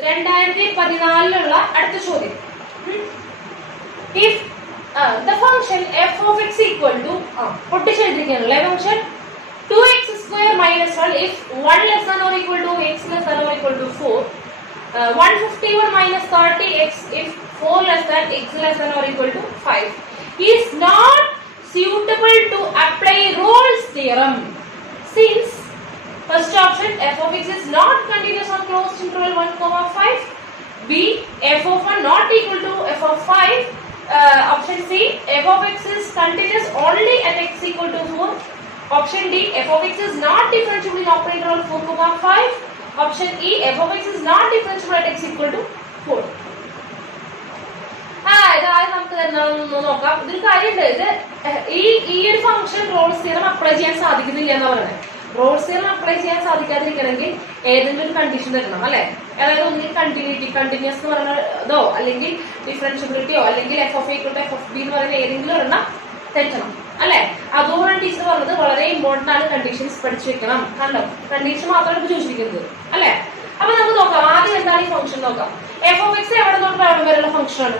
2014 അടുത്ത ചോദ്യം. If the function f of x equal to പൊട്ടിച്ചെഴുതിരിക്കാനുള്ള function 2x square minus 1 if 1 less than or equal to x less than or equal to 4, 151 minus 30x if 4 less than x less than or equal to 5 is not suitable to apply Rolle's theorem since first option f of x is not continuous on closed interval 1, 5. B, f of 1 not equal to f of 5. Option C, f of x is continuous only at x equal to 4. Option D, f of x is not differentiable in open interval 4, 5. Option E, f of x is not differentiable at x equal to 4. ഇതായത് നമുക്ക് എന്താണെന്ന് നോക്കാം. ഇതൊരു കാര്യമുണ്ട്, ഇത് ഈ ഒരു function Rolls theorem apply ചെയ്യാൻ സാധിക്കുന്നില്ല എന്നാ പറയുന്നത്. റോൾസ് തിയറം അപ്ലൈ ചെയ്യാൻ സാധിക്കാതിരിക്കണമെങ്കിൽ ഏതെങ്കിലും ഒരു കണ്ടീഷൻ തരണം അല്ലെ. അതായത് ഒന്നിൽ കണ്ടിന്യൂറ്റി, കണ്ടിന്യൂസ് എന്ന് പറയുന്നതോ അല്ലെങ്കിൽ ഡിഫറൻഷ്യബിലിറ്റിയോ അല്ലെങ്കിൽ F of equal to F of B എന്ന് പറയുന്ന ഏതെങ്കിലും ഒരെണ്ണം തെറ്റണം അല്ലെ. അതുകൊണ്ടാണ് ടീച്ചർ പറഞ്ഞത് വളരെ ഇമ്പോർട്ടന്റ് ആണ്, കണ്ടീഷൻസ് പഠിച്ചു വെക്കണം. കണ്ടോ, കണ്ടീഷൻ മാത്രമാണ് ഇപ്പൊ ചോദിച്ചിരിക്കുന്നത് അല്ലെ. അപ്പൊ നമുക്ക് നോക്കാം, ആദ്യം എന്താണ് ഈ ഫംഗ്ഷൻ നോക്കാം. എഫ് ഓഫ് എക്സ് എവിടെ തൊട്ട് എവിടെ വരെയുള്ള ഫംഗ്ഷൻ ആണ്,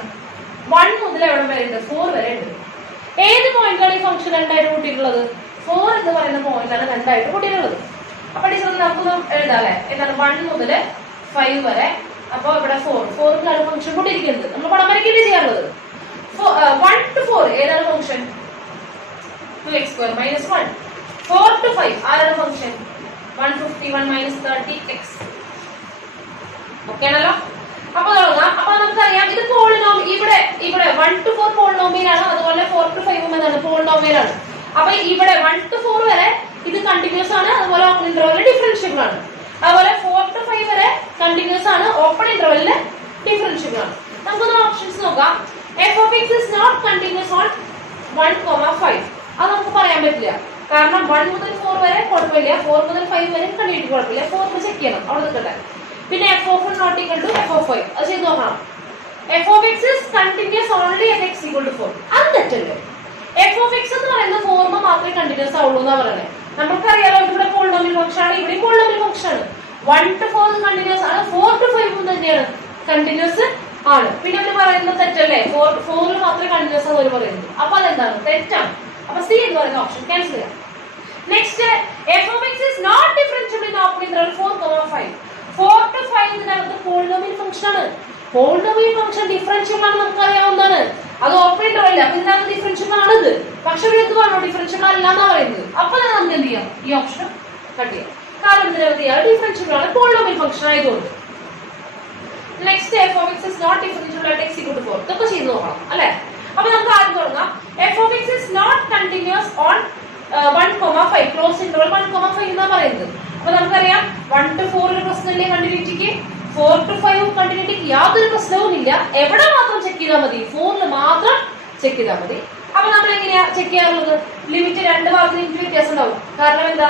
1 മുതൽ എവിടെ വരെ ഉണ്ട്, 4 വരെ ഉണ്ട്. ഏത് പോയിന്റാണ് ഈ ഫംഗ്ഷൻ രണ്ടായിട്ട് കൂട്ടിയിട്ടുള്ളത്, 4 എന്ന് പറയുന്ന പോയിന്റാണ് രണ്ടായിട്ട് കൂട്ടിയിട്ടുള്ളത്. അപ്പൊ ടീച്ചർ നമുക്ക് എഴുതാം അല്ലെ, എന്താണ് 1 മുതൽ 5 വരെ. അപ്പൊ ഇവിടെ 4ലാണ് ഫംഗ്ഷൻ കൂട്ടിയിരിക്കുന്നത്. നമ്മൾ പടം വരയ്ക്കുകയാണ് ചെയ്യാറുള്ളത്. 1 to 4 ഏതാണ് function, 2x square minus 1. 4 to 5 ആരാണ് ഫംഗ്ഷൻ, 151 minus 30x. ഓക്കെ ആണല്ലോ. അപ്പൊ തുടങ്ങാം. അപ്പൊ നമുക്കറിയാം ഇത് ഇവിടെ 1 to 4 പോളിനോമിയലാണ്, അതുപോലെ 4 to 5 എന്താണ് പോളിനോമിയലാണ്. അപ്പൊ ഇവിടെ 1 to 4 വരെ ഇത് കണ്ടിന്യൂസ് ആണ്, അതുപോലെ ഓപ്പൺ ഇന്റർവെല്ലിൽ ഡിഫറൻഷ്യബിൾ ആണ്. അതുപോലെ 4 to 5 വരെ കണ്ടിന്യൂസ് ആണ്, ഓപ്പൺ ഇന്റർവെല്ലിൽ ഡിഫറൻഷ്യബിൾ ആണ്. നമുക്കൊന്ന് ഓപ്ഷൻസ് നോക്കാം. F of X is not continuous on 1, 5. അത് നമുക്ക് പറയാൻ പറ്റില്ല, കാരണം 1 മുതൽ 4 വരെ കുഴപ്പമില്ല, 4 മുതൽ 5 വരെ കണ്ടിന്യൂറ്റി കുഴപ്പമില്ല. 4 ചെക്ക് ചെയ്യണം, അവിടെ നിൽക്കട്ടെ. പിന്നെ F of not equal to F of 5, അത് ചെയ്ത് നോക്കണം. F of X is continuous only at X equal to 4, അത് തെറ്റല്ലേ. എഫ് ഓഫ് എക്സ് എന്ന് പറയുന്ന ഫോർമ മാത്രമേ കണ്ടിന്യൂസ് ആവുള്ളൂ എന്നാ പറയുന്നത്. നമുക്കറിയാലോ ഇവിടെ പോളിനോമിയൽ ഫംഗ്ഷൻ ആണ്, ഇവിടെ പോളിനോമിയൽ ഫംഗ്ഷൻ ആണ്. 1 to 4 കണ്ടിന്യൂസ് ആണ്, 4 to 5 തന്നെയാണ് കണ്ടിന്യൂസ് ആണ്. പിന്നെ അവർ പറയുന്നത് തെറ്റല്ലേ, 4 മാത്രമേ കണ്ടിന്യൂസ് ആണ് അവർ പറയുന്നത്. അപ്പൊ അതെന്താണ്, തെറ്റാണ്. അപ്പൊ സി എന്ന് പറയുന്ന ഓപ്ഷൻ ക്യാൻസൽ ചെയ്യാം. Next, F of X is not differentiable in open interval 4, 5. 4 to 5 ഇതിനകത്ത് പോളിനോമിയൽ ഫംഗ്ഷൻ ആണ്. പോളിനോമിയൽ ഫംഗ്ഷൻ ഡിഫറൻഷ്യബിൾ ആണ്, നമുക്ക് അറിയാവുന്നതാണ്. അത് ഓപ്പൺ ഇന്റർവെൽ, അപ്പൊ ഇതിനകത്ത് ഡിഫറൻഷ്യബിൾ ആണിത്. പക്ഷെ ഇവിടെ എന്ത് പറഞ്ഞു, ഡിഫറൻഷ്യബിൾ അല്ല എന്നാ പറയുന്നത്. അപ്പൊ നമുക്ക് എന്ത് ചെയ്യാം, ഈ ഓപ്ഷൻ കട്ട് ചെയ്യാം. കാരണം ഇതിനകത്ത് ഡിഫറൻഷ്യബിൾ ആണ്, പോളിനോമിയൽ ഫംഗ്ഷൻ ആയതുകൊണ്ട്. Next, F of X is not differentiable at X equal to 4. ഇതൊക്കെ ചെയ്ത് നോക്കണം അല്ലെ. അപ്പൊ നമുക്ക് ആദ്യം തുടങ്ങാം. F of X is not continuous on 1,5 close interval 1,5 എന്നാ പറയുന്നത്. അപ്പൊ നമുക്കറിയാം 1 to 4 ഒരു പ്രശ്നമില്ലേ കണ്ടിന്യൂറ്റിക്ക്, 4 to 5 കണ്ടിന്യൂറ്റിക്ക് യാതൊരു പ്രശ്നവും ഇല്ല. എവിടെ മാത്രം ചെക്ക് ചെയ്താൽ മതി, 4ൽ മാത്രം ചെക്ക് ചെയ്താൽ മതി. അപ്പൊ നമ്മൾ എങ്ങനെയാ ചെക്ക് ചെയ്യാറുള്ളത്, ലിമിറ്റ് രണ്ട് ഭാഗത്തിന് ലിമിറ്റ് വ്യത്യാസം ഉണ്ടാവും. കാരണം എന്താ,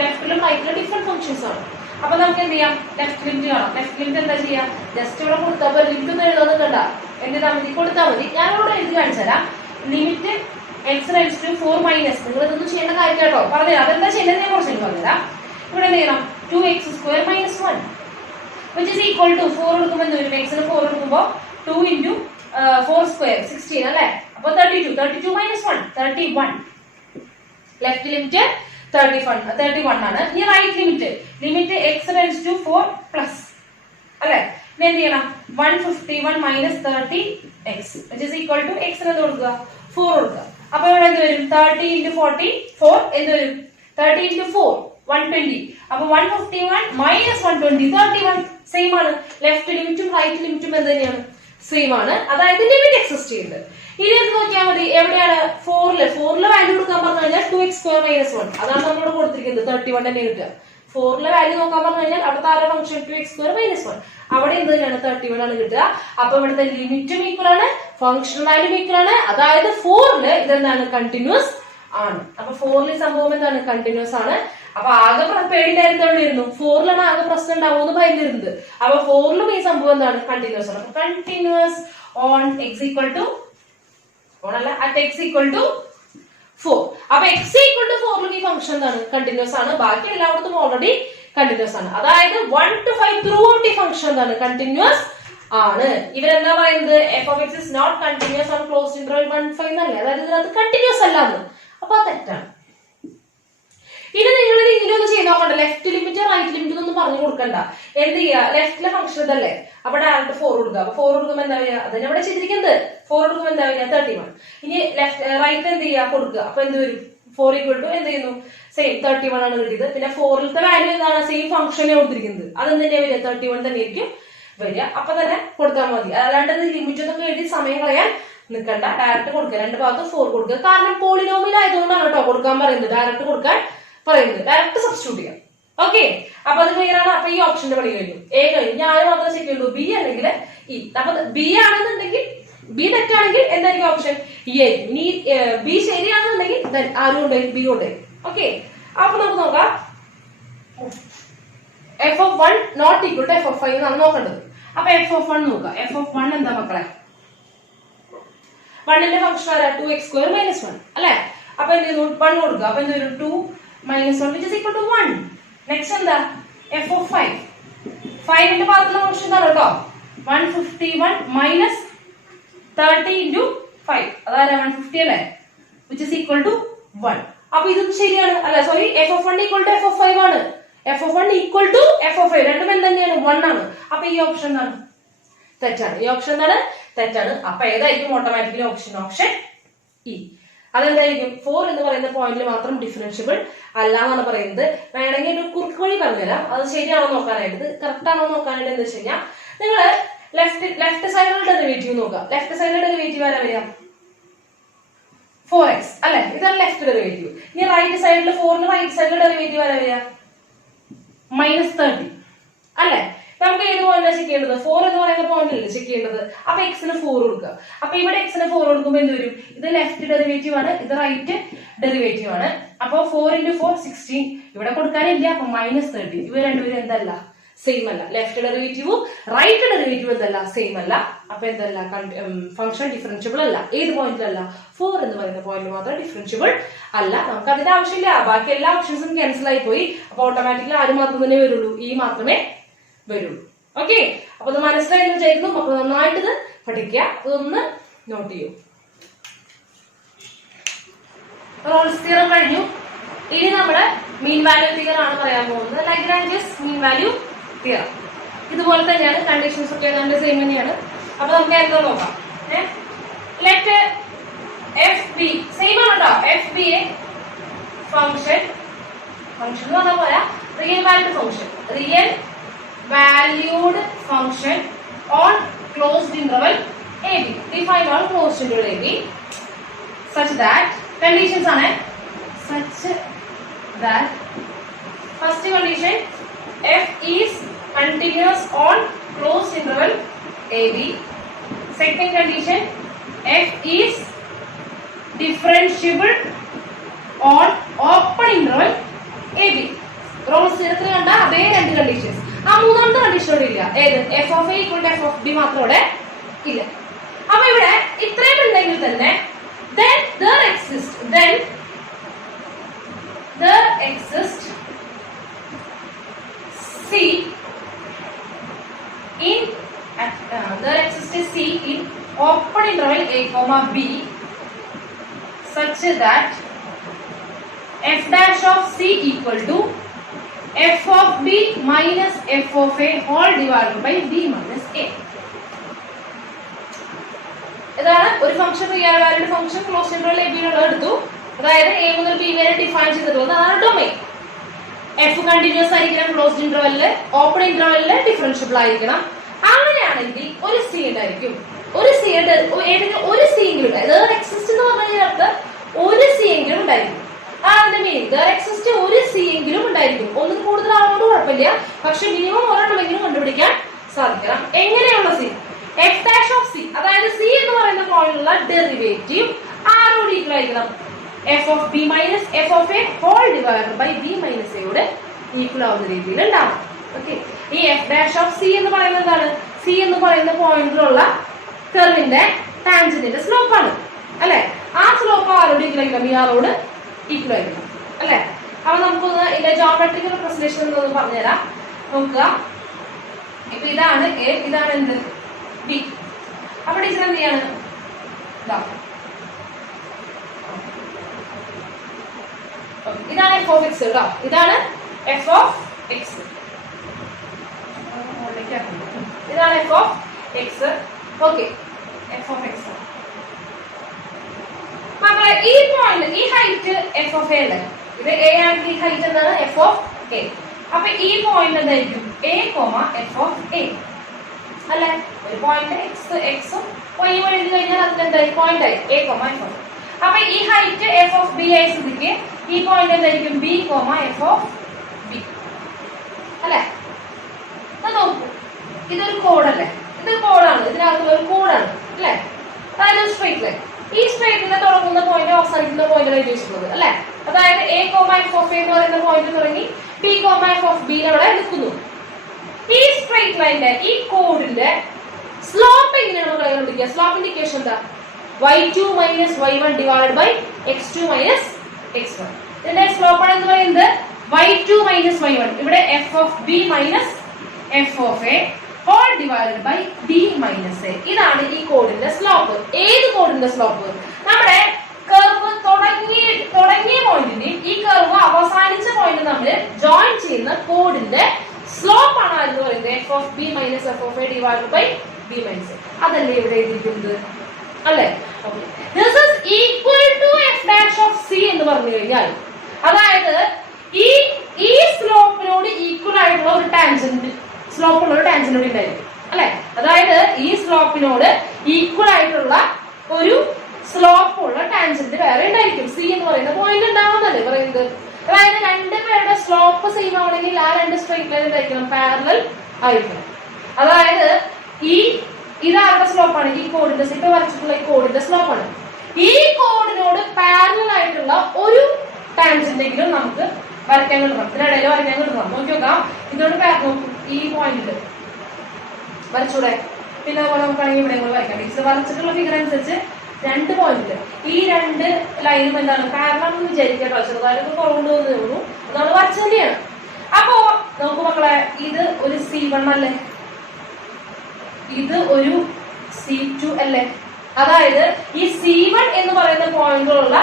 ലെഫ്റ്റിലും റൈറ്റിലും ഡിഫറെന്റ് ഫംഗ്ഷൻസ് ആണ്. അപ്പൊ നമുക്ക് എന്ത് ചെയ്യാം, ലെഫ്റ്റ് ലിമിറ്റ് കാണാം. ലെഫ്റ്റ് ലിമിറ്റ് എന്താ ചെയ്യാം, ജസ്റ്റ് ഇവിടെ കൊടുത്താൽ ലിമിറ്റ് ഒന്നും എഴുതാൻ കണ്ട എന്ത് ചെയ്താൽ മതി, കൊടുത്താൽ മതി. ഞാനിവിടെ എഴുതി കാണിച്ചു തരാം. Limit x raise to 4 minus, നിങ്ങൾ ഇതൊന്നും ചെയ്യേണ്ട കാര്യം കേട്ടോ, പറഞ്ഞുതരാം. അതെന്താ ചെയ്യുന്നത് ഞാൻ കുറച്ച് പറഞ്ഞുതരാം. ഇവിടെ എന്ത് ചെയ്യണം, 2x² minus 1 which is equal to 4 കൊടുക്കുമ്പോൾ എന്ത് വരും, x ന് 4 കൊടുക്കുമ്പോൾ 2 into 4 square 16 അല്ലേ. അപ്പൊ 32 മൈനസ് 1 31. ലെഫ്റ്റ് ലിമിറ്റ് 31 ആണ്. ഈ right limit x raise to 4 plus അല്ലെ. ഇനി എന്ത് ചെയ്യണം, 151 minus 30x which is equal to x ന് എന്ത് കൊടുക്കുക, 4 കൊടുക്കുക. അപ്പൊ ഇവിടെ എന്ത് വരും, 30 into 44 എന്ത് വരും, 30 into 4 120. അപ്പൊ 151 മൈനസ് 120 31. സെയിം ആണ്. ലെഫ്റ്റ് ലിമിറ്റും റൈറ്റ് ലിമിറ്റും എന്ത് തന്നെയാണ്, സെയിം ആണ്. അതായത് ലിമിറ്റ് എക്സിസ്റ്റ് ചെയ്യുന്നത്. ഇനി എന്ത് നോക്കിയാൽ മതി, എവിടെയാണ് 4ലെ വാല്യൂ കൊടുക്കാൻ പറഞ്ഞു കഴിഞ്ഞാൽ 2x² മൈനസ് 1 അതാണ് നമ്മളോട് കൊടുത്തിരിക്കുന്നത്. 31 തന്നെ കിട്ടുക. 4ലെ വാല്യൂ നോക്കാൻ പറഞ്ഞു കഴിഞ്ഞാൽ അവിടെ താഴെ ഫംഗ്ഷൻ 2x² മൈനസ് 1 അവിടെ എന്ത് തന്നെയാണ് 31 ആണ് കിട്ടുക. അപ്പൊ ഇവിടുത്തെ ലിമിറ്റും ഈക്വൽ ആണ്, ഫംഗ്ഷൻ വാല്യൂ ഈക്വൽ ആണ്. അതായത് 4ല് ഇതെന്താണ്, കണ്ടിന്യൂസ് ആണ്. അപ്പൊ 4ൽ സംഭവം എന്താണ്, കണ്ടിന്യൂസ് ആണ്. അപ്പൊ ആകെ പേടിയിലായിരുന്നോണ്ടിരുന്നു, 4ലാണ് ആകെ പ്രശ്നം ഉണ്ടാവുമെന്ന് ഭയന്നിരുന്നത്. അപ്പൊ 4ലും ഈ സംഭവം എന്താണ്, കണ്ടിന്യൂസ് ആണ്. അപ്പൊ continuous on x equal to ഓണല്ല അറ്റ് x ഈക്വൽ ടു 4. അപ്പൊ x ഈക്വൽ ടു 4ലും ഈ ഫംഗ്ഷൻ എന്താണ്, കണ്ടിന്യൂസ് ആണ്. ബാക്കി എല്ലായിടത്തും ഓൾറെഡി കണ്ടിന്യൂസ് ആണ്. അതായത് 1 to 5 ത്രൂ ഔട്ട് ഈ ഫംഗ്ഷൻ എന്താണ്, കണ്ടിന്യൂസ് ആണ്. ഇവരെന്താ പറയുന്നത്, f of x is not continuous on closed interval 1 5 എന്നല്ലേ. അതായത് ഇതിനകത്ത് കണ്ടിന്യൂസ് അല്ലാന്ന്. അപ്പൊ അത് തെറ്റാണ്. ഇനി നിങ്ങൾ ഇങ്ങനെ ഒന്ന് ചെയ്ത് നോക്കണ്ട, ലെഫ്റ്റ് ലിമിറ്റ് റൈറ്റ് ലിമിറ്റ് ഒന്നും പറഞ്ഞു കൊടുക്കണ്ട. എന്ത് ചെയ്യുക, ലെഫ്റ്റിലെ ഫംഗ്ഷൻ ഇതല്ലേ, അപ്പൊ ഡയറക്റ്റ് 4 കൊടുക്കുക. അപ്പൊ 4 കൊടുക്കുമ്പോൾ എന്താ വരിക, അതിനെ ഇവിടെ ചെയ്തിരിക്കുന്നത് 4 കൊടുക്കുമ്പോൾ എന്താ വരിക 31. ഇനി റൈറ്റ് എന്ത് ചെയ്യുക, കൊടുക്കുക. അപ്പൊ എന്ത് വരും, 4 ഈക്വൽ ടു എന്ത് ചെയ്യുന്നു, സെയിം 31 ആണ് കിട്ടിയത്. പിന്നെ 4ലത്തെ വാല്യൂ എന്താണ്, സെയിം ഫംഗ്ഷനെ കൊടുത്തിരിക്കുന്നത്. അതെന്ത് തന്നെയാ വരിക, 31 തന്നെ ആയിരിക്കും വരിക. അപ്പൊ തന്നെ കൊടുത്താൽ മതി. അല്ലാണ്ട് ലിമിറ്റ് ഒന്നും എഴുതി സമയം കളയാൻ നിൽക്കണ്ട, ഡയറക്റ്റ് കൊടുക്കുക. രണ്ട് ഭാഗത്ത് 4 കൊടുക്കുക. കാരണം പോളിനോമിയൽ ആയതുകൊണ്ടാണ് കേട്ടോ കൊടുക്കാൻ പറയുന്നത്, ഡയറക്റ്റ് കൊടുക്കാൻ പറയുന്നത്. ഡയറക്റ്റ് സബ്സ്റ്റിറ്റ്യൂട്ട് ചെയ്യാം. ഓക്കെ, അപ്പൊ അത് ക്ലിയർ ആണ്. അപ്പൊ ഈ ഓപ്ഷന്റെ പണി കഴിഞ്ഞു. എ കഴിഞ്ഞു. ഞാൻ മാത്രമേ ചെക്ക് ചെയ്യുള്ളൂ, ബി അല്ലെങ്കിൽ ഇ. അപ്പൊ ബി ആണെന്നുണ്ടെങ്കിൽ, ബി തെറ്റാണെങ്കിൽ എന്തായിരിക്കും ഓപ്ഷൻ, ഇ ആയിരിക്കും. ഇനി ബി ശരിയാണെന്നുണ്ടെങ്കിൽ ആരും ഉണ്ടായി, ബി ഉണ്ടായി. ഓക്കെ, അപ്പൊ നമുക്ക് നോക്കാം. f(1) not equal to f(5) എന്നാണ് നോക്കേണ്ടത്. അപ്പൊ f(1) നോക്കാം. f(1) എന്താ മക്കളെ, 1ന്റെ ഫംഗ്ഷൻ ആരാ, 2x² മൈനസ് 1 അല്ലെ. അപ്പൊ എന്ത് ചെയ്യുന്നു, 1 കൊടുക്കുക. അപ്പൊ എന്ത് വരും, 2 minus 1 which is equal to 1. Next എന്താ, f(5). 5ന്റെ ഭാഗത്തുള്ള ഫംഗ്ഷൻ എന്താണ് കേട്ടോ, 151 മൈനസ് 30 into 5 അതായത് 150 അല്ലേ, which is equal to 1. അപ്പൊ ഇതും ശരിയാണ് അല്ലെ. Sorry, f(1) equal to f(5) ആണ്. f(1) ഈക്വൽ ടു f(5) രണ്ടും എന്താണ്, 1 ആണ്. അപ്പൊ ഈ ഓപ്ഷൻ എന്താണ്, തെറ്റാണ്. ഈ ഓപ്ഷൻ എന്താണ്, തെറ്റാണ്. അപ്പൊ ഏതായിരിക്കും ഓട്ടോമാറ്റിക്കലി ഓപ്ഷൻ ഇ. അതെന്തായിരിക്കും, 4 എന്ന് പറയുന്ന പോയിന്റിൽ മാത്രം ഡിഫറൻഷ്യബിൾ അല്ല എന്നാണ് പറയുന്നത്. വേണമെങ്കിൽ ഒരു കുറുക്ക് വഴി പറഞ്ഞുതരാം, അത് ശരിയാണോ നോക്കാനായിട്ട്, കറക്റ്റ് ആണോ നോക്കാനായിട്ട്. എന്താ വെച്ച് കഴിഞ്ഞാൽ നിങ്ങൾ ലെഫ്റ്റ് സൈഡിലുള്ള ഡെറിവേറ്റീവ് നോക്കുക. ലെഫ്റ്റ് സൈഡിലെ ഡെറിവേറ്റീവ് ആരാ വരിക, 4x അല്ലെ. ഇതാണ് ലെഫ്റ്റ് ഡെറിവേറ്റീവ്. ഇനി റൈറ്റ് സൈഡിൽ 4ന്റെ റൈറ്റ് സൈഡിലെ ഡെറിവേറ്റീവ് ആരാ വരിക, -30 അല്ലെ. നമുക്ക് ഏത് പോയിന്റാണ് ചെക്ക് ചെയ്യേണ്ടത്, 4 എന്ന് പറയുന്ന പോയിന്റിലല്ലേ ചെക്ക് ചെയ്യേണ്ടത്. അപ്പൊ x-ന് 4 കൊടുക്കുക. അപ്പൊ ഇവിടെ x-ന് 4 കൊടുക്കുമ്പോൾ എന്ത് വരും, ഇത് ലെഫ്റ്റ് ഡെറിവേറ്റീവ് ആണ്, ഇത് റൈറ്റ് ഡെറിവേറ്റീവ് ആണ്. അപ്പൊ 4 into 4 16 ഇവിടെ കൊടുക്കാനില്ല. അപ്പൊ -30. ഇവ രണ്ടുപേരും എന്തല്ല, സെയിം അല്ല. ലെഫ്റ്റ് ഡെറിവേറ്റീവും റൈറ്റ് ഡെറിവേറ്റീവും എന്തല്ല, സെയിം അല്ല. അപ്പൊ എന്തല്ല, ഫംഗ്ഷൻ ഡിഫറൻഷ്യബിൾ അല്ല. ഏത് പോയിന്റിലല്ല, 4 എന്ന് പറയുന്ന പോയിന്റിൽ മാത്രം ഡിഫറൻഷ്യബിൾ അല്ല. നമുക്ക് അതിന്റെ ആവശ്യമില്ല, ബാക്കി എല്ലാ ഓപ്ഷൻസും ക്യാൻസൽ ആയി പോയി. അപ്പൊ ഓട്ടോമാറ്റിക്കലി ആര് മാത്രം തന്നെ വരുള്ളൂ, ഈ മാത്രമേ വരുള്ളൂ. ഓക്കെ, അപ്പൊ ഇത് മനസ്സിലായെന്ന് വിചാരിക്കുന്നു. അപ്പൊ നന്നായിട്ട് ഇത് പഠിക്കുക, അതൊന്ന് നോട്ട് ചെയ്യൂ. റോൾസ് തിയറം കഴിഞ്ഞു. ഇനി നമ്മുടെ മീൻ വാല്യൂ തിയറം ആണ് പറയാൻ പോകുന്നത്. ലഗ്രാഞ്ചസ് മീൻ വാല്യൂ തിയറം ഇതുപോലെ തന്നെയാണ്, കണ്ടീഷൻസ് ഒക്കെ നമ്മുടെ സെയിം തന്നെയാണ്. അപ്പൊ നമുക്ക് എന്താ നോക്കാം. ലെറ്റ് എഫ് ബി സെയിം ആണ് കേട്ടോ. എഫ് ബി എ ഫംഗ്ഷൻ എന്ന് പറഞ്ഞാൽ പോരാ, real valued function, real valued function on closed interval AB. Define on closed interval AB such that conditions are such that first condition f is continuous on closed interval AB. Second condition f is differentiable on open interval AB. Rolle's ചേർത്ത് കണ്ട അതേ രണ്ട് conditions. ആ മൂന്നാമത്തെ condition ഇവിടെ ഇല്ല. ഏത് F of A equal to F of B മാത്രം ഇവിടെ ഇല്ല. അപ്പൊ ഇവിടെ ഇത്രയും ഉണ്ടെങ്കിൽ തന്നെ then there exists C in open interval a comma b such that f dash of C equal to f of b minus f of a whole divided by b minus a. ഇതാണ് ഒരു function real valued function closed interval a b നുള്ള എടുത്തു. അതായത് a മുതൽ b വരെ define ചെയ്തിട്ടുള്ളത് അതാണ് domain. f continuous ആയിരിക്കണം ക്ലോസ്ഡ് ഇന്റർവെല്ലിൽ, ഓപ്പൺ ഇന്റർവെല്ലിൽ ഡിഫറൻഷ്യബിൾ ആയിരിക്കണം. അങ്ങനെയാണെങ്കിൽ ഒരു c ഉണ്ടായിരിക്കും. ഒരു c ഏതെങ്കിലും ഒരു c എങ്കിലും ഉണ്ടായിരിക്കും. എക്സിസ്റ്റ് എന്ന് പറഞ്ഞു കഴിഞ്ഞാൽ ഒരു c എങ്കിലും ഉണ്ടായിരിക്കും. അതിന്റെ മീനിങ് എക്സിസ്റ്റ് ഒരു c എങ്കിലും ഉണ്ടായിരിക്കും. ഒന്നും കൂടുതൽ ആളോട് കുഴപ്പമില്ല, പക്ഷെ മിനിമം ഒരെണ്ണമെങ്കിലും കണ്ടുപിടിക്കാൻ സാധിക്കണം. എങ്ങനെയുള്ള c? f dash of c, അതായത് c എന്ന് പറയുന്ന പോയിന്റിലുള്ള ഡെറിവേറ്റീവ് ആരോട് ഈക്വൽ ആയിരിക്കണം? f of b minus f of a whole divided by b minus a യോട് ഈക്വൽ ആവുന്ന രീതിയിൽ ഉണ്ടാവും. ഓക്കെ, ഈ f dash of c എന്ന് പറയുന്നത് എന്താണ്? c എന്ന് പറയുന്ന പോയിന്റിലുള്ള കർവിന്റെ ടാൻജന്റിന്റെ സ്ലോപ്പ് ആണ് അല്ലെ? ആ സ്ലോപ്പ് ആരോട് ഈക്വൽ ആയിരിക്കണം? ഇയാളോട് ഈക്വൽ ആയിരിക്കണം അല്ലെ? അപ്പൊ നമുക്കൊന്ന് ഇതിന്റെ ജോമെട്രിക്കൽ റെപ്രസെന്റേഷൻ എന്നൊന്ന് പറഞ്ഞുതരാം. നോക്കുക, ഇപ്പൊ ഇതാണ് a, ഇതാണ് എന്ത് b. അപ്പൊ ടീച്ചർ എന്ത് ചെയ്യാണ്? ഇതാണ് f of x കേട്ടോ, ഇതാണ് f of x, ഇതാണ് f of x. Okay, f of x. മക്കളെ ഈ പോയിന്റ്, ഈ ഹൈറ്റ് f of a ഉണ്ട്. ഇത് a ആണെങ്കിൽ ഈ ഹൈറ്റ് എന്താണ്? f of a. അപ്പൊ ഈ പോയിന്റ് എന്തായിരിക്കും? a, f of a അല്ലെ? ഒരു പോയിന്റ് x ഉം y എഴുതി കഴിഞ്ഞാൽ അതിന്റെ എന്തായി? പോയിന്റ് ആയി a, f of a. അപ്പൊ ഈ ഹൈറ്റ് f of b ആയി സ്ഥിതിക്ക് ഈ പോയിന്റ് എന്തായിരിക്കും? b, f of b അല്ലെ? നോക്കൂ, ഇതൊരു കോഡല്ലേ? ഇതൊരു കോഡാണ്, ഇതിനകത്തുള്ള ഒരു കോഡാണ് അല്ലെ? അതായത് സ്ട്രേറ്റ് ലൈൻ. ഈ സ്ട്രേറ്റ് ലൈൻ തുടങ്ങുന്ന പോയിന്റ് അവസാനിക്കുന്ന പോയിന്റ് എഴുതി വെച്ചിട്ടുള്ളത് അല്ലെ? അതായത് a, f of a എന്ന് പറയുന്ന പോയിന്റ് തുടങ്ങി b, f of b അവിടെ നിൽക്കുന്നു. ഈ സ്ട്രേറ്റ് ലൈനിന്റെ ഈ കോഡിന്റെ സ്ലോപ്പ് എങ്ങനെയാണ് നമ്മൾ കണ്ടുപിടിക്കുക? സ്ലോപ്പിന്റെ ഇക്വേഷൻ എന്താ? y2 minus y1 divided by x2 minus x1. ഇതിന്റെ സ്ലോപ്പ് ആണ് എന്ന് പറയുന്നത് y2 minus y1. ഇവിടെ f of b minus f of a whole divided by b minus a. ഇതാണ് ഈ കോഡിന്റെ സ്ലോപ്പ്. ഏത് കോഡിന്റെ സ്ലോപ്പ്? നമ്മുടെ കർവ് തുടങ്ങിയ പോയിന്റിന്റെയും ഈ കർവ് അവസാനിച്ച പോയിന്റ് തമ്മിൽ ജോയിൻ ചെയ്യുന്ന കോഡിന്റെ സ്ലോപ്പ് ആണ് എന്ന് പറയുന്നത് f of b minus f of a divided by b minus a. അതല്ലേ ഇവിടെ എഴുതിയിരിക്കുന്നത് അല്ലേ? This is equal to f dash of c എന്ന് പറഞ്ഞു കഴിഞ്ഞാൽ, അതായത് ഈ സ്ലോപ്പിനോട് ഈക്വൽ ആയിട്ടുള്ള ഒരു ടാൻജന്റ്, സ്ലോപ്പുള്ള ഒരു ടാൻജന്റ് കൂടി ഉണ്ടായിരിക്കും അല്ലെ? അതായത് ഈ സ്ലോപ്പിനോട് ഈക്വൽ ആയിട്ടുള്ള ഒരു സ്ലോപ്പ് ഉള്ള ടാൻജന്റ് വേറെ ഉണ്ടായിരിക്കും. c എന്ന് പറയുന്ന പോയിന്റ് ഉണ്ടാവുന്നല്ലേ പറയുന്നത്? അതായത് രണ്ട് പേരുടെ സ്ലോപ്പ് സെയിം ആവണമെങ്കിൽ ആ രണ്ട് സ്ട്രൈറ്റ് ലൈൻ എന്തായിരിക്കണം? പാരലൽ ആയിരിക്കണം. അതായത് ഇതാരുടെ സ്ലോപ്പാണ്? ഈ കോഡിന്റെ, ഇപ്പൊ വരച്ചിട്ടുള്ള ഈ കോഡിന്റെ സ്ലോപ്പാണ്. ഈ കോഡിനോട് പാരലൽ ആയിട്ടുള്ള ഒരു ടാൻജന്റെങ്കിലും നമുക്ക് വരയ്ക്കാൻ കിട്ടണം, ഇതിനിടയിൽ വരയ്ക്കാൻ കിട്ടണം. നോക്കി നോക്കാം, ഇതോട് ഈ പോയിന്റ് വരച്ചൂടെ? പിന്നെ അതുപോലെ നമുക്കാണെങ്കിൽ ഇവിടെ വരയ്ക്കാം. ടീച്ചർ വരച്ചിട്ടുള്ള ഫിഗർ അനുസരിച്ച് രണ്ട് പോയിന്റ്, ഈ രണ്ട് ലൈനും എന്താണ്? പാരലൽ എന്ന് വിചാരിക്കാം. ചെറുതായിട്ടൊക്കെ കുറവുണ്ട് തോന്നുന്നു, അതാണ് വരച്ചത് തന്നെയാണ്. അപ്പോ നോക്കൂ മക്കളെ, ഇത് ഒരു C1 അല്ലേ? ഇത് ഒരു C2 അല്ലേ? അതായത് ഈ C1 എന്ന് പറയുന്ന പോയിന്റിലുള്ള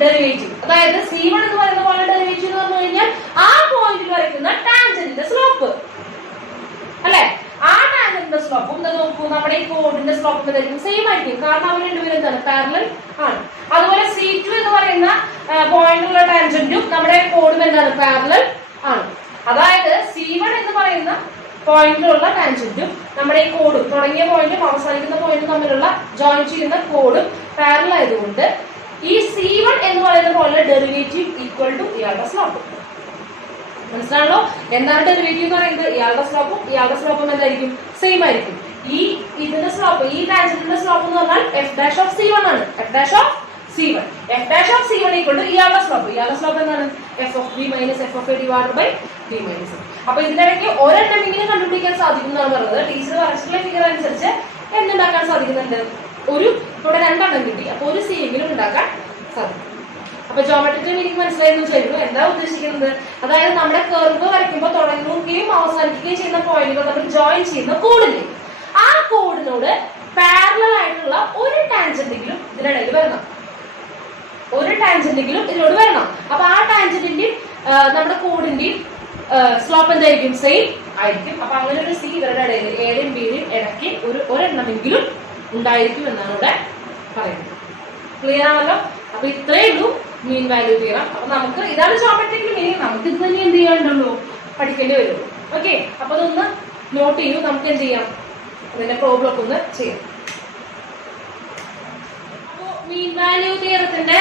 ഡെറിവേറ്റീവ്, അതായത് C1 എന്ന് പറയുന്ന പോയിന്റ് ഡെറിവേറ്റീവ് എന്ന് പറഞ്ഞു കഴിഞ്ഞാൽ ആ പോയിന്റിൽ വരയ്ക്കുന്ന ടാൻജന്റിന്റെ സ്ലോപ്പ് അല്ലെ? ആ ടാൻജന്റിന്റെ സ്ലോപ്പും നോക്കൂ, നമ്മുടെ ഈ കോഡിന്റെ സ്ലോപ്പ് സെയിം ആയിരിക്കും. കാരണം അവർ രണ്ടുപേരും എന്താണ്? പാരലൽ ആണ്. അതുപോലെ C2 എന്ന് പറയുന്ന പോയിന്റിലുള്ള ടാൻജന്റും നമ്മുടെ കോഡും എന്താണ്? പാരലൽ ആണ്. അതായത് C1 എന്ന് പറയുന്ന പോയിന്റിലുള്ള ടാൻജന്റും നമ്മുടെ ഈ കോഡും തുടങ്ങിയ പോയിന്റും അവസാനിക്കുന്ന പോയിന്റും തമ്മിലുള്ള ജോയിൻ ചെയ്യുന്ന കോഡും പാരലൽ ആയതുകൊണ്ട് ഈ C1 എന്ന് പറയുന്ന പോലെ ഡെറിവേറ്റീവ് ഈക്വൽ ടു ഇയാളുടെ സ്ലോപ്പ്. മനസ്സിലാണല്ലോ? എന്താണ് ഡെറിവേറ്റീവ് എന്ന് പറയുന്നത്? ഇയാളുടെ സ്ലോപ്പും എന്തായിരിക്കും? സെയിം ആയിരിക്കും. ഈ ഇതിന്റെ സ്ലോപ്പ്, ഈ ടാൻജന്റിന്റെ സ്ലോപ്പ് എന്ന് പറഞ്ഞാൽ f'(c1) ആണ്. f'(c1) ഈക്വൽ ടു ഇയാളുടെ സ്ലോപ്പ് എന്താണ്? f(b - f(a) divided by b - a. അപ്പൊ ഇതിനിടയ്ക്ക് ഒരെണ്ണമെങ്കിലും കണ്ടുപിടിക്കാൻ സാധിക്കും എന്നാണ് പറഞ്ഞത്. ടീച്ചർ വരച്ചിട്ടുള്ള ഫിഗർ അനുസരിച്ച് എന്തുണ്ടാക്കാൻ സാധിക്കുന്നുണ്ട്? ഇവിടെ 2 എണ്ണം കിട്ടി, അപ്പൊ ഒരു C എങ്കിലും ഉണ്ടാക്കാൻ സാധിക്കും. അപ്പൊ ജോമെട്രിക്കൽ മീനിങ് മനസ്സിലായെന്ന് ചോദിക്കുന്നു. എന്താ ഉദ്ദേശിക്കുന്നത്? അതായത് നമ്മുടെ കർവ് വരയ്ക്കുമ്പോൾ തുടങ്ങുകയും അവസാനിക്കുകയും ചെയ്യുന്ന പോയിന്റുകൾ നമ്മൾ ജോയിൻ ചെയ്യുന്ന കോഡില്ലേ, ആ കോഡിനോട് പാരലൽ ആയിട്ടുള്ള ഒരു ടാൻജന്റെങ്കിലും ഇതിനിടയിൽ വരണം. ഇതിനോട് വരണം. അപ്പൊ ആ ടാൻജന്റിന്റെയും നമ്മുടെ കോഡിന്റെയും സ്ലോപ്പ് എന്തായിരിക്കും? സെയിം ആയിരിക്കും. അപ്പൊ അങ്ങനെ ഒരു C ഇവരുടെ ഇടയിൽ എയുടെയും ബിയുടെയും ഇടയ്ക്ക് ഒരെണ്ണമെങ്കിലും ഉണ്ടായിരിക്കും എന്നാണ് ഇവിടെ പറയുന്നത്. ക്ലിയർ ആണല്ലോ? അപ്പൊ ഇത്രയേ ഉള്ളൂ മീൻ വാല്യൂ തിയറം. അപ്പൊ നമുക്ക് ഇതാണ് ജോമെട്രിക്കൽ മീനിങ്. നമുക്ക് ഇത് തന്നെ എന്ത് ചെയ്യാനുള്ളൂ? പഠിക്കേണ്ടി വരുള്ളൂ. ഓക്കെ, അപ്പൊ അതൊന്ന് നോട്ട് ചെയ്യൂ. നമുക്ക് എന്ത് ചെയ്യാം? അതിന്റെ പ്രോബ്ലം ഒക്കെ ഒന്ന് ചെയ്യാം. അപ്പൊ മീൻ വാല്യൂ തിയറത്തിന്റെ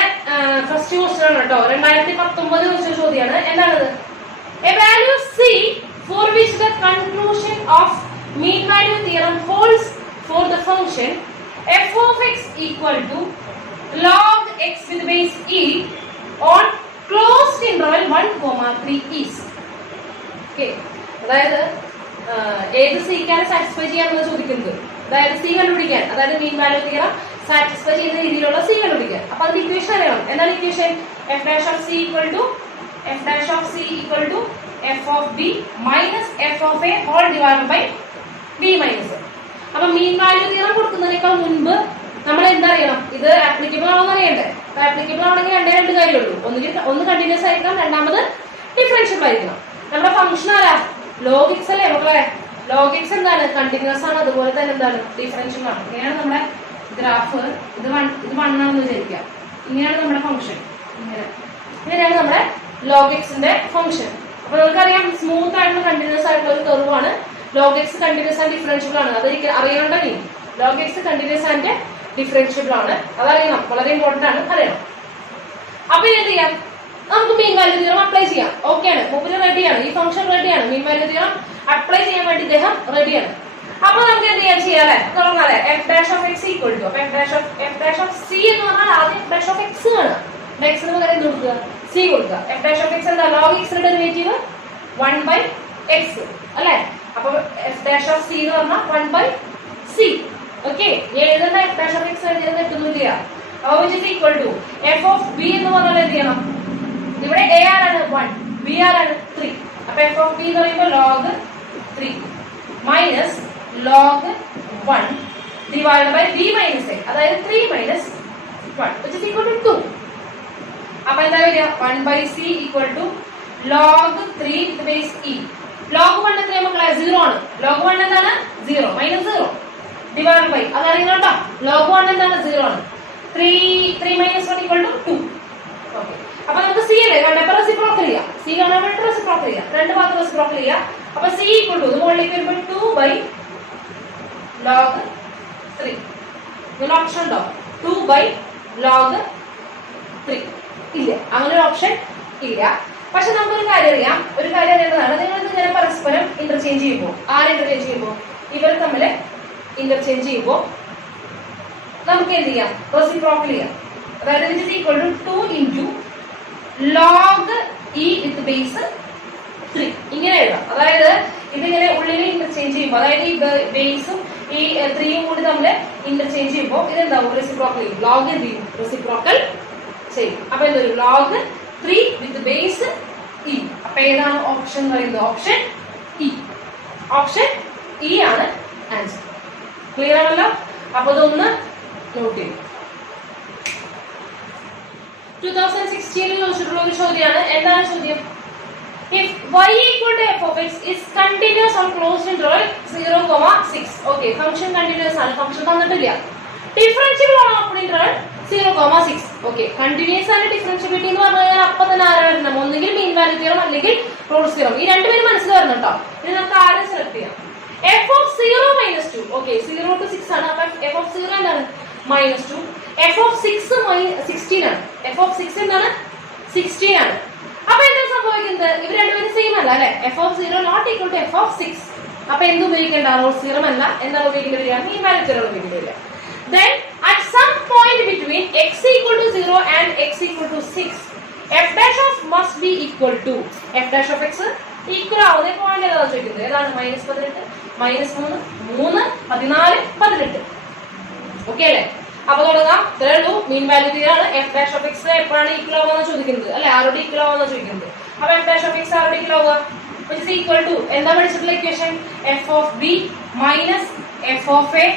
ഫസ്റ്റ് ക്വസ്റ്റ്യൻ ആണ് കേട്ടോ. 2019 ചോദിച്ച ചോദ്യമാണ്. എന്താണത്? A value C for which the conclusion of mean value theorem holds for the function f of x equal to log x with base e on closed interval 1, 3 is. Okay, അതായത് ഏത് സിക്കാണ് satisfy ചെയ്യാമെന്ന് ചോദിക്കുന്നത്. അതായത് C കണ്ടുപിടിക്കാൻ, അതായത് mean value theorem satisfy ചെയ്യുന്ന രീതിയിലുള്ള C കണ്ടുപിടിക്കാൻ. അപ്പൊ അതിന്റെ ഇക്വേഷൻ അറിയണം. എന്താണ് equation? f'(c) equal to f of b minus f of a whole divided by b minus a. അപ്പൊ മീൻ വാല്യൂ തിയറം കൊടുക്കുന്നതിനേക്കാൾ മുൻപ് നമ്മൾ എന്തറിയണം? ഇത് ആപ്ലിക്കബിൾ ആണോന്ന് അറിയണ്ടേ? ആപ്ലിക്കബിൾ ആണെങ്കിൽ രണ്ട് കാര്യമുള്ളൂ. ഒന്ന് കണ്ടിന്യൂസ് ആയിരിക്കണം, രണ്ടാമത് ഡിഫറൻഷ്യബിൾ ആയിരിക്കണം. നമ്മുടെ ഫംഗ്ഷൻ ആരാ? ലോഗ് എക്സ് അല്ലേ മക്കളെ? ലോഗ് എക്സ് എന്താണ്? കണ്ടിന്യൂസ് ആണ്. അതുപോലെ തന്നെ എന്താണ്? ഡിഫറൻഷ്യബിൾ ആണ്. ഇങ്ങനെയാണ് നമ്മുടെ ഗ്രാഫ്. ഇത് 1 ആണെന്ന് വിചാരിക്കാം. ഇങ്ങനെയാണ് നമ്മുടെ ഫംഗ്ഷൻ. ഇങ്ങനെയാണ് നമ്മുടെ ലോഗ് എക്സിന്റെ ഫംഗ്ഷൻ. അപ്പൊ നമുക്കറിയാം സ്മൂത്ത് ആയിട്ടുള്ള കണ്ടിന്യൂസ് ആയിട്ടുള്ള ഒരു കർവ് ആണ് log X. Continuous and differentiable ആണ്. അത് അറിയേണ്ട മീൻ. Log X continuous and differentiable ആണ്. അതറിയണം, വളരെ ഇമ്പോർട്ടന്റ് ആണ്, അറിയണം. അപ്പൊ എന്ത് ചെയ്യാം? നമുക്ക് മീൻ വാല്യൂ തിയറം അപ്ലൈ ചെയ്യാം. ഓക്കെ ആണ്, മൂപ്പര് റെഡിയാണ്, ഈ ഫംഗ്ഷൻ റെഡിയാണ്. മീൻ വാല്യൂ തിയറം അപ്ലൈ ചെയ്യാൻ വേണ്ടി ഇദ്ദേഹം റെഡിയാണ്. അപ്പൊ നമുക്ക് എന്ത് ചെയ്യാം? തുടങ്ങാല്ലേ? f'(x) equal to f'(c) എന്ന് പറഞ്ഞാൽ ആദ്യം f'(x) ആണ്. എക്സിന് പകരം എന്ത് കൊടുക്കുക? C കൊടുക്കുക. f'(x) എന്താ? log x ന്റെ ഡെറിവേറ്റീവ് 1/x അല്ലേ? അപ്പൊ f'(c) എന്ന് പറഞ്ഞാൽ 1/c. ഓക്കെ, എഴുതേണ്ട f'(x) എഴുതിയത് തെറ്റൊന്നുമില്ല. അപ്പൊ which is equal to f of b എന്ന് പറഞ്ഞാൽ എന്ത് ചെയ്യണം? ഇവിടെ a ആരാണ്? 1, b ആരാണ്? 3. അപ്പൊ f of b എന്ന് പറയുമ്പോൾ log 3 minus log 1 divided by b minus a, അതായത് 3 minus 1 which is equal to 2. അപ്പൊ എന്താ വരിക? 1/c equal to log 3 with base e. log 1 എത്രയാണ് മക്കളെ? 0 ആണ്. log 1 എന്താണ്? 0 minus 0 divided by, അതറിയണം കേട്ടോ. log 1 എന്താണ്? 0 ആണ്. 3 minus 1 equal to 2. ഓക്കെ, അപ്പൊ നമുക്ക് c അല്ലേ കണ്ടപ്പോൾ റെസിപ്രോക്കൽ ചെയ്യാം. c കാണാൻ വേണ്ടി റെസിപ്രോക്കൽ ചെയ്യാം. രണ്ട് ഭാഗത്ത് റെസിപ്രോക്കൽ ചെയ്യാം. അപ്പൊ c equal to ഇത് മുകളിലേക്ക് വരുമ്പോൾ 2/log 3. ഇതിൽ ഓപ്ഷൻ ഉണ്ടോ? 2/log 3 ഇല്ല, അങ്ങനെ ഒരു ഓപ്ഷൻ ഇല്ല. പക്ഷെ നമുക്കൊരു കാര്യം അറിയാം. അറിയുന്നതാണ്, നിങ്ങൾ ഇങ്ങനെ പരസ്പരം ഇന്റർചേഞ്ച് ചെയ്യുമ്പോൾ, ഇന്റർചേഞ്ച് ചെയ്യുമ്പോൾ ഇവർ തമ്മിൽ ഇന്റർചേഞ്ച് ചെയ്യുമ്പോൾ നമുക്ക് എന്ത് ചെയ്യാം? റെസിപ്രോക്കൽ ചെയ്യാം. അതായത് which is equal to 2 into log e with base 3 ഇങ്ങനെ എഴുതാം. അതായത് ഇതിങ്ങനെ ഉള്ളിൽ ഇന്റർചേഞ്ച് ചെയ്യുമ്പോൾ, അതായത് ഈ ബേസും ഈ 3യും കൂടി തമ്മിൽ ഇന്റർചേഞ്ച് ചെയ്യുമ്പോൾ ഇതെന്താവും? റെസിപ്രോക്കൽ ചെയ്യും. ലോഗ് എന്ത് ചെയ്യും? റെസിപ്രോക്കൽ ചെയ്യും. അപ്പൊ എന്തൊരു log 3 with base e. അപ്പൊ ഏതാണ് ഓപ്ഷൻ എന്ന് പറയുന്നത്? ഓപ്ഷൻ ഇ ആണ് ആൻസർ. ക്ലിയർ ആണല്ലോ? അപ്പൊ ഇതൊന്ന് നോട്ട് ചെയ്യും. 2016 ചോദിച്ചിട്ടുള്ള ഒരു ചോദ്യമാണ്. എന്താണ് ചോദ്യം? If y equal to f of x is continuous on closed interval 0,6. Okay, function continuous ആണ്. ഫംഗ്ഷൻ തന്നിട്ടില്ല. ഡിഫറൻഷ്യബിൾ ആണ് open interval 0,6. Okay, continuous and differentiability എന്ന് പറഞ്ഞു കഴിഞ്ഞാൽ അപ്പൊ തന്നെ ആരാ വരണം? ഒന്നുകിൽ മീൻ വാല്യൂ തിയറം അല്ലെങ്കിൽ റോൾസ് തിയറം. ഈ രണ്ടുപേരും മനസ്സിൽ വരണം കേട്ടോ. ഇനി നമുക്ക് ആരെ സെലക്ട് ചെയ്യാം? f of 0 minus 2. Okay, 0 to 6 ആണ്. അപ്പൊ f of 0 എന്താണ്? -2. f of 6 16 ആണ്. f of 6 എന്താണ്? 16 ആണ്. അപ്പൊ എന്താ സംഭവിക്കുന്നത്? ഇവർ രണ്ടുപേരും സെയിം അല്ല അല്ലെ? f of 0 not equal to f of 6. അപ്പൊ എന്ത് ഉപയോഗിക്കേണ്ട? റോൾ തിയറം അല്ല. എന്താണ് ഉപയോഗിക്കേണ്ടി വരിക? മീൻ വാല്യൂ തിയറം ഉപയോഗിക്കേണ്ടി വരിക. Then at some point between x equal to 0 and x equal to 6, f dash of must be equal to f dash of x equal ആവുന്ന പോയിന്റ് ഏതാണ് ചോദിക്കുന്നത്? ഏതാണ്? -18 -3 3 14 18. ഓക്കെ അല്ലേ? അപ്പൊ തുടങ്ങാം. ഇത്രേ ഉള്ളൂ. മീൻ വാല്യൂ തിയറം ആണ്. f dash of x എപ്പോഴാണ് ഈക്വൽ ആവുക ചോദിക്കുന്നത് അല്ലെ? ആരോട് ഈക്വൽ ആവുക ചോദിക്കുന്നത്. അപ്പൊ f dash of x ആരോട് ഈക്വൽ ആവുക? which is equal to എന്താ പഠിച്ചിട്ടുള്ള equation? f of b minus f of a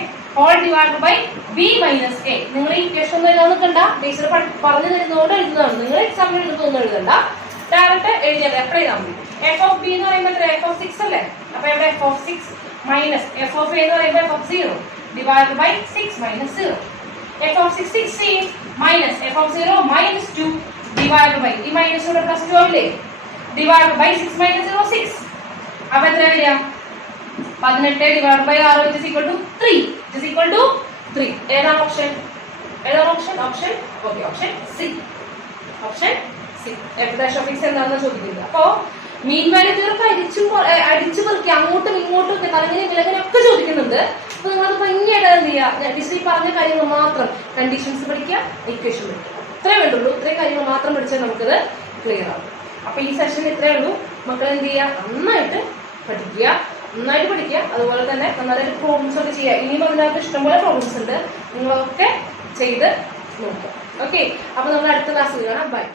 all divided by b minus a. നിങ്ങൾ ഈ ഇക്വേഷൻ ഒന്നും എഴുതാൻ നിൽക്കണ്ട. ടീച്ചർ പറഞ്ഞു തരുന്നതുകൊണ്ട് എഴുതുന്നതാണ്. നിങ്ങൾ എക്സാമിന് എഴുതുന്നൊന്നും എഴുതണ്ട. ഡയറക്റ്റ് എഴുതിയാൽ എപ്പോൾ എഴുതാൻ മതി. f of b എന്ന് പറയുമ്പോൾ എത്ര? f of 6 അല്ലേ? അപ്പൊ ഇവിടെ f of 6 minus f of a എന്ന് പറയുമ്പോൾ f of 0 divided by 6 minus 0. f of 6 16 minus f of 0 minus 2 divided by ഈ മൈനസ് ഇവിടെ പ്ലസ് 2 അല്ലേ? divided by 6 minus 0 6. അപ്പൊ എത്ര വരിക? 18 divided by 6 which is equal to 3. Which is equal to 3. ഏതാണ് option? ഏതാണ് option? Option okay, option C. Option C. f dash of x എന്താണെന്ന് ചോദിക്കുന്നത്. അപ്പോ മീൻ വാല്യൂ തിയറം അടിച്ചു പെറുക്കി അങ്ങോട്ടും ഇങ്ങോട്ടും തലങ്ങനെ വിലങ്ങനെ ഒക്കെ ചോദിക്കുന്നുണ്ട്. അപ്പൊ നിങ്ങളത് ഭംഗിയായിട്ട് എന്ത് ചെയ്യുക? ടീച്ചർ ഈ പറഞ്ഞ കാര്യങ്ങൾ മാത്രം, കണ്ടീഷൻസ് പഠിക്കുക, ഇക്വേഷൻ പഠിക്കുക. ഇത്രേ വേണ്ടുള്ളൂ. ഇത്രയും കാര്യങ്ങൾ മാത്രം പഠിച്ചാൽ നമുക്കത് ക്ലിയർ ആവും. അപ്പൊ ഈ സെഷൻ ഇത്രേ ഉള്ളൂ. മക്കൾ എന്ത് ചെയ്യുക? നന്നായിട്ട് പഠിക്കുക, നന്നായിട്ട് പഠിക്കുക. അതുപോലെ തന്നെ നന്നായിട്ട് പ്രോബ്ലംസ് ഒക്കെ ചെയ്യുക. ഇനിയും അതിനകത്ത് ഇഷ്ടംപോലെ പ്രോബ്ലംസ് ഉണ്ട്. നിങ്ങളൊക്കെ ചെയ്ത് നോക്കുക. ഓക്കെ, അപ്പൊ നമ്മൾ അടുത്ത ക്ലാസ്സിൽ കാണാം. ബൈ.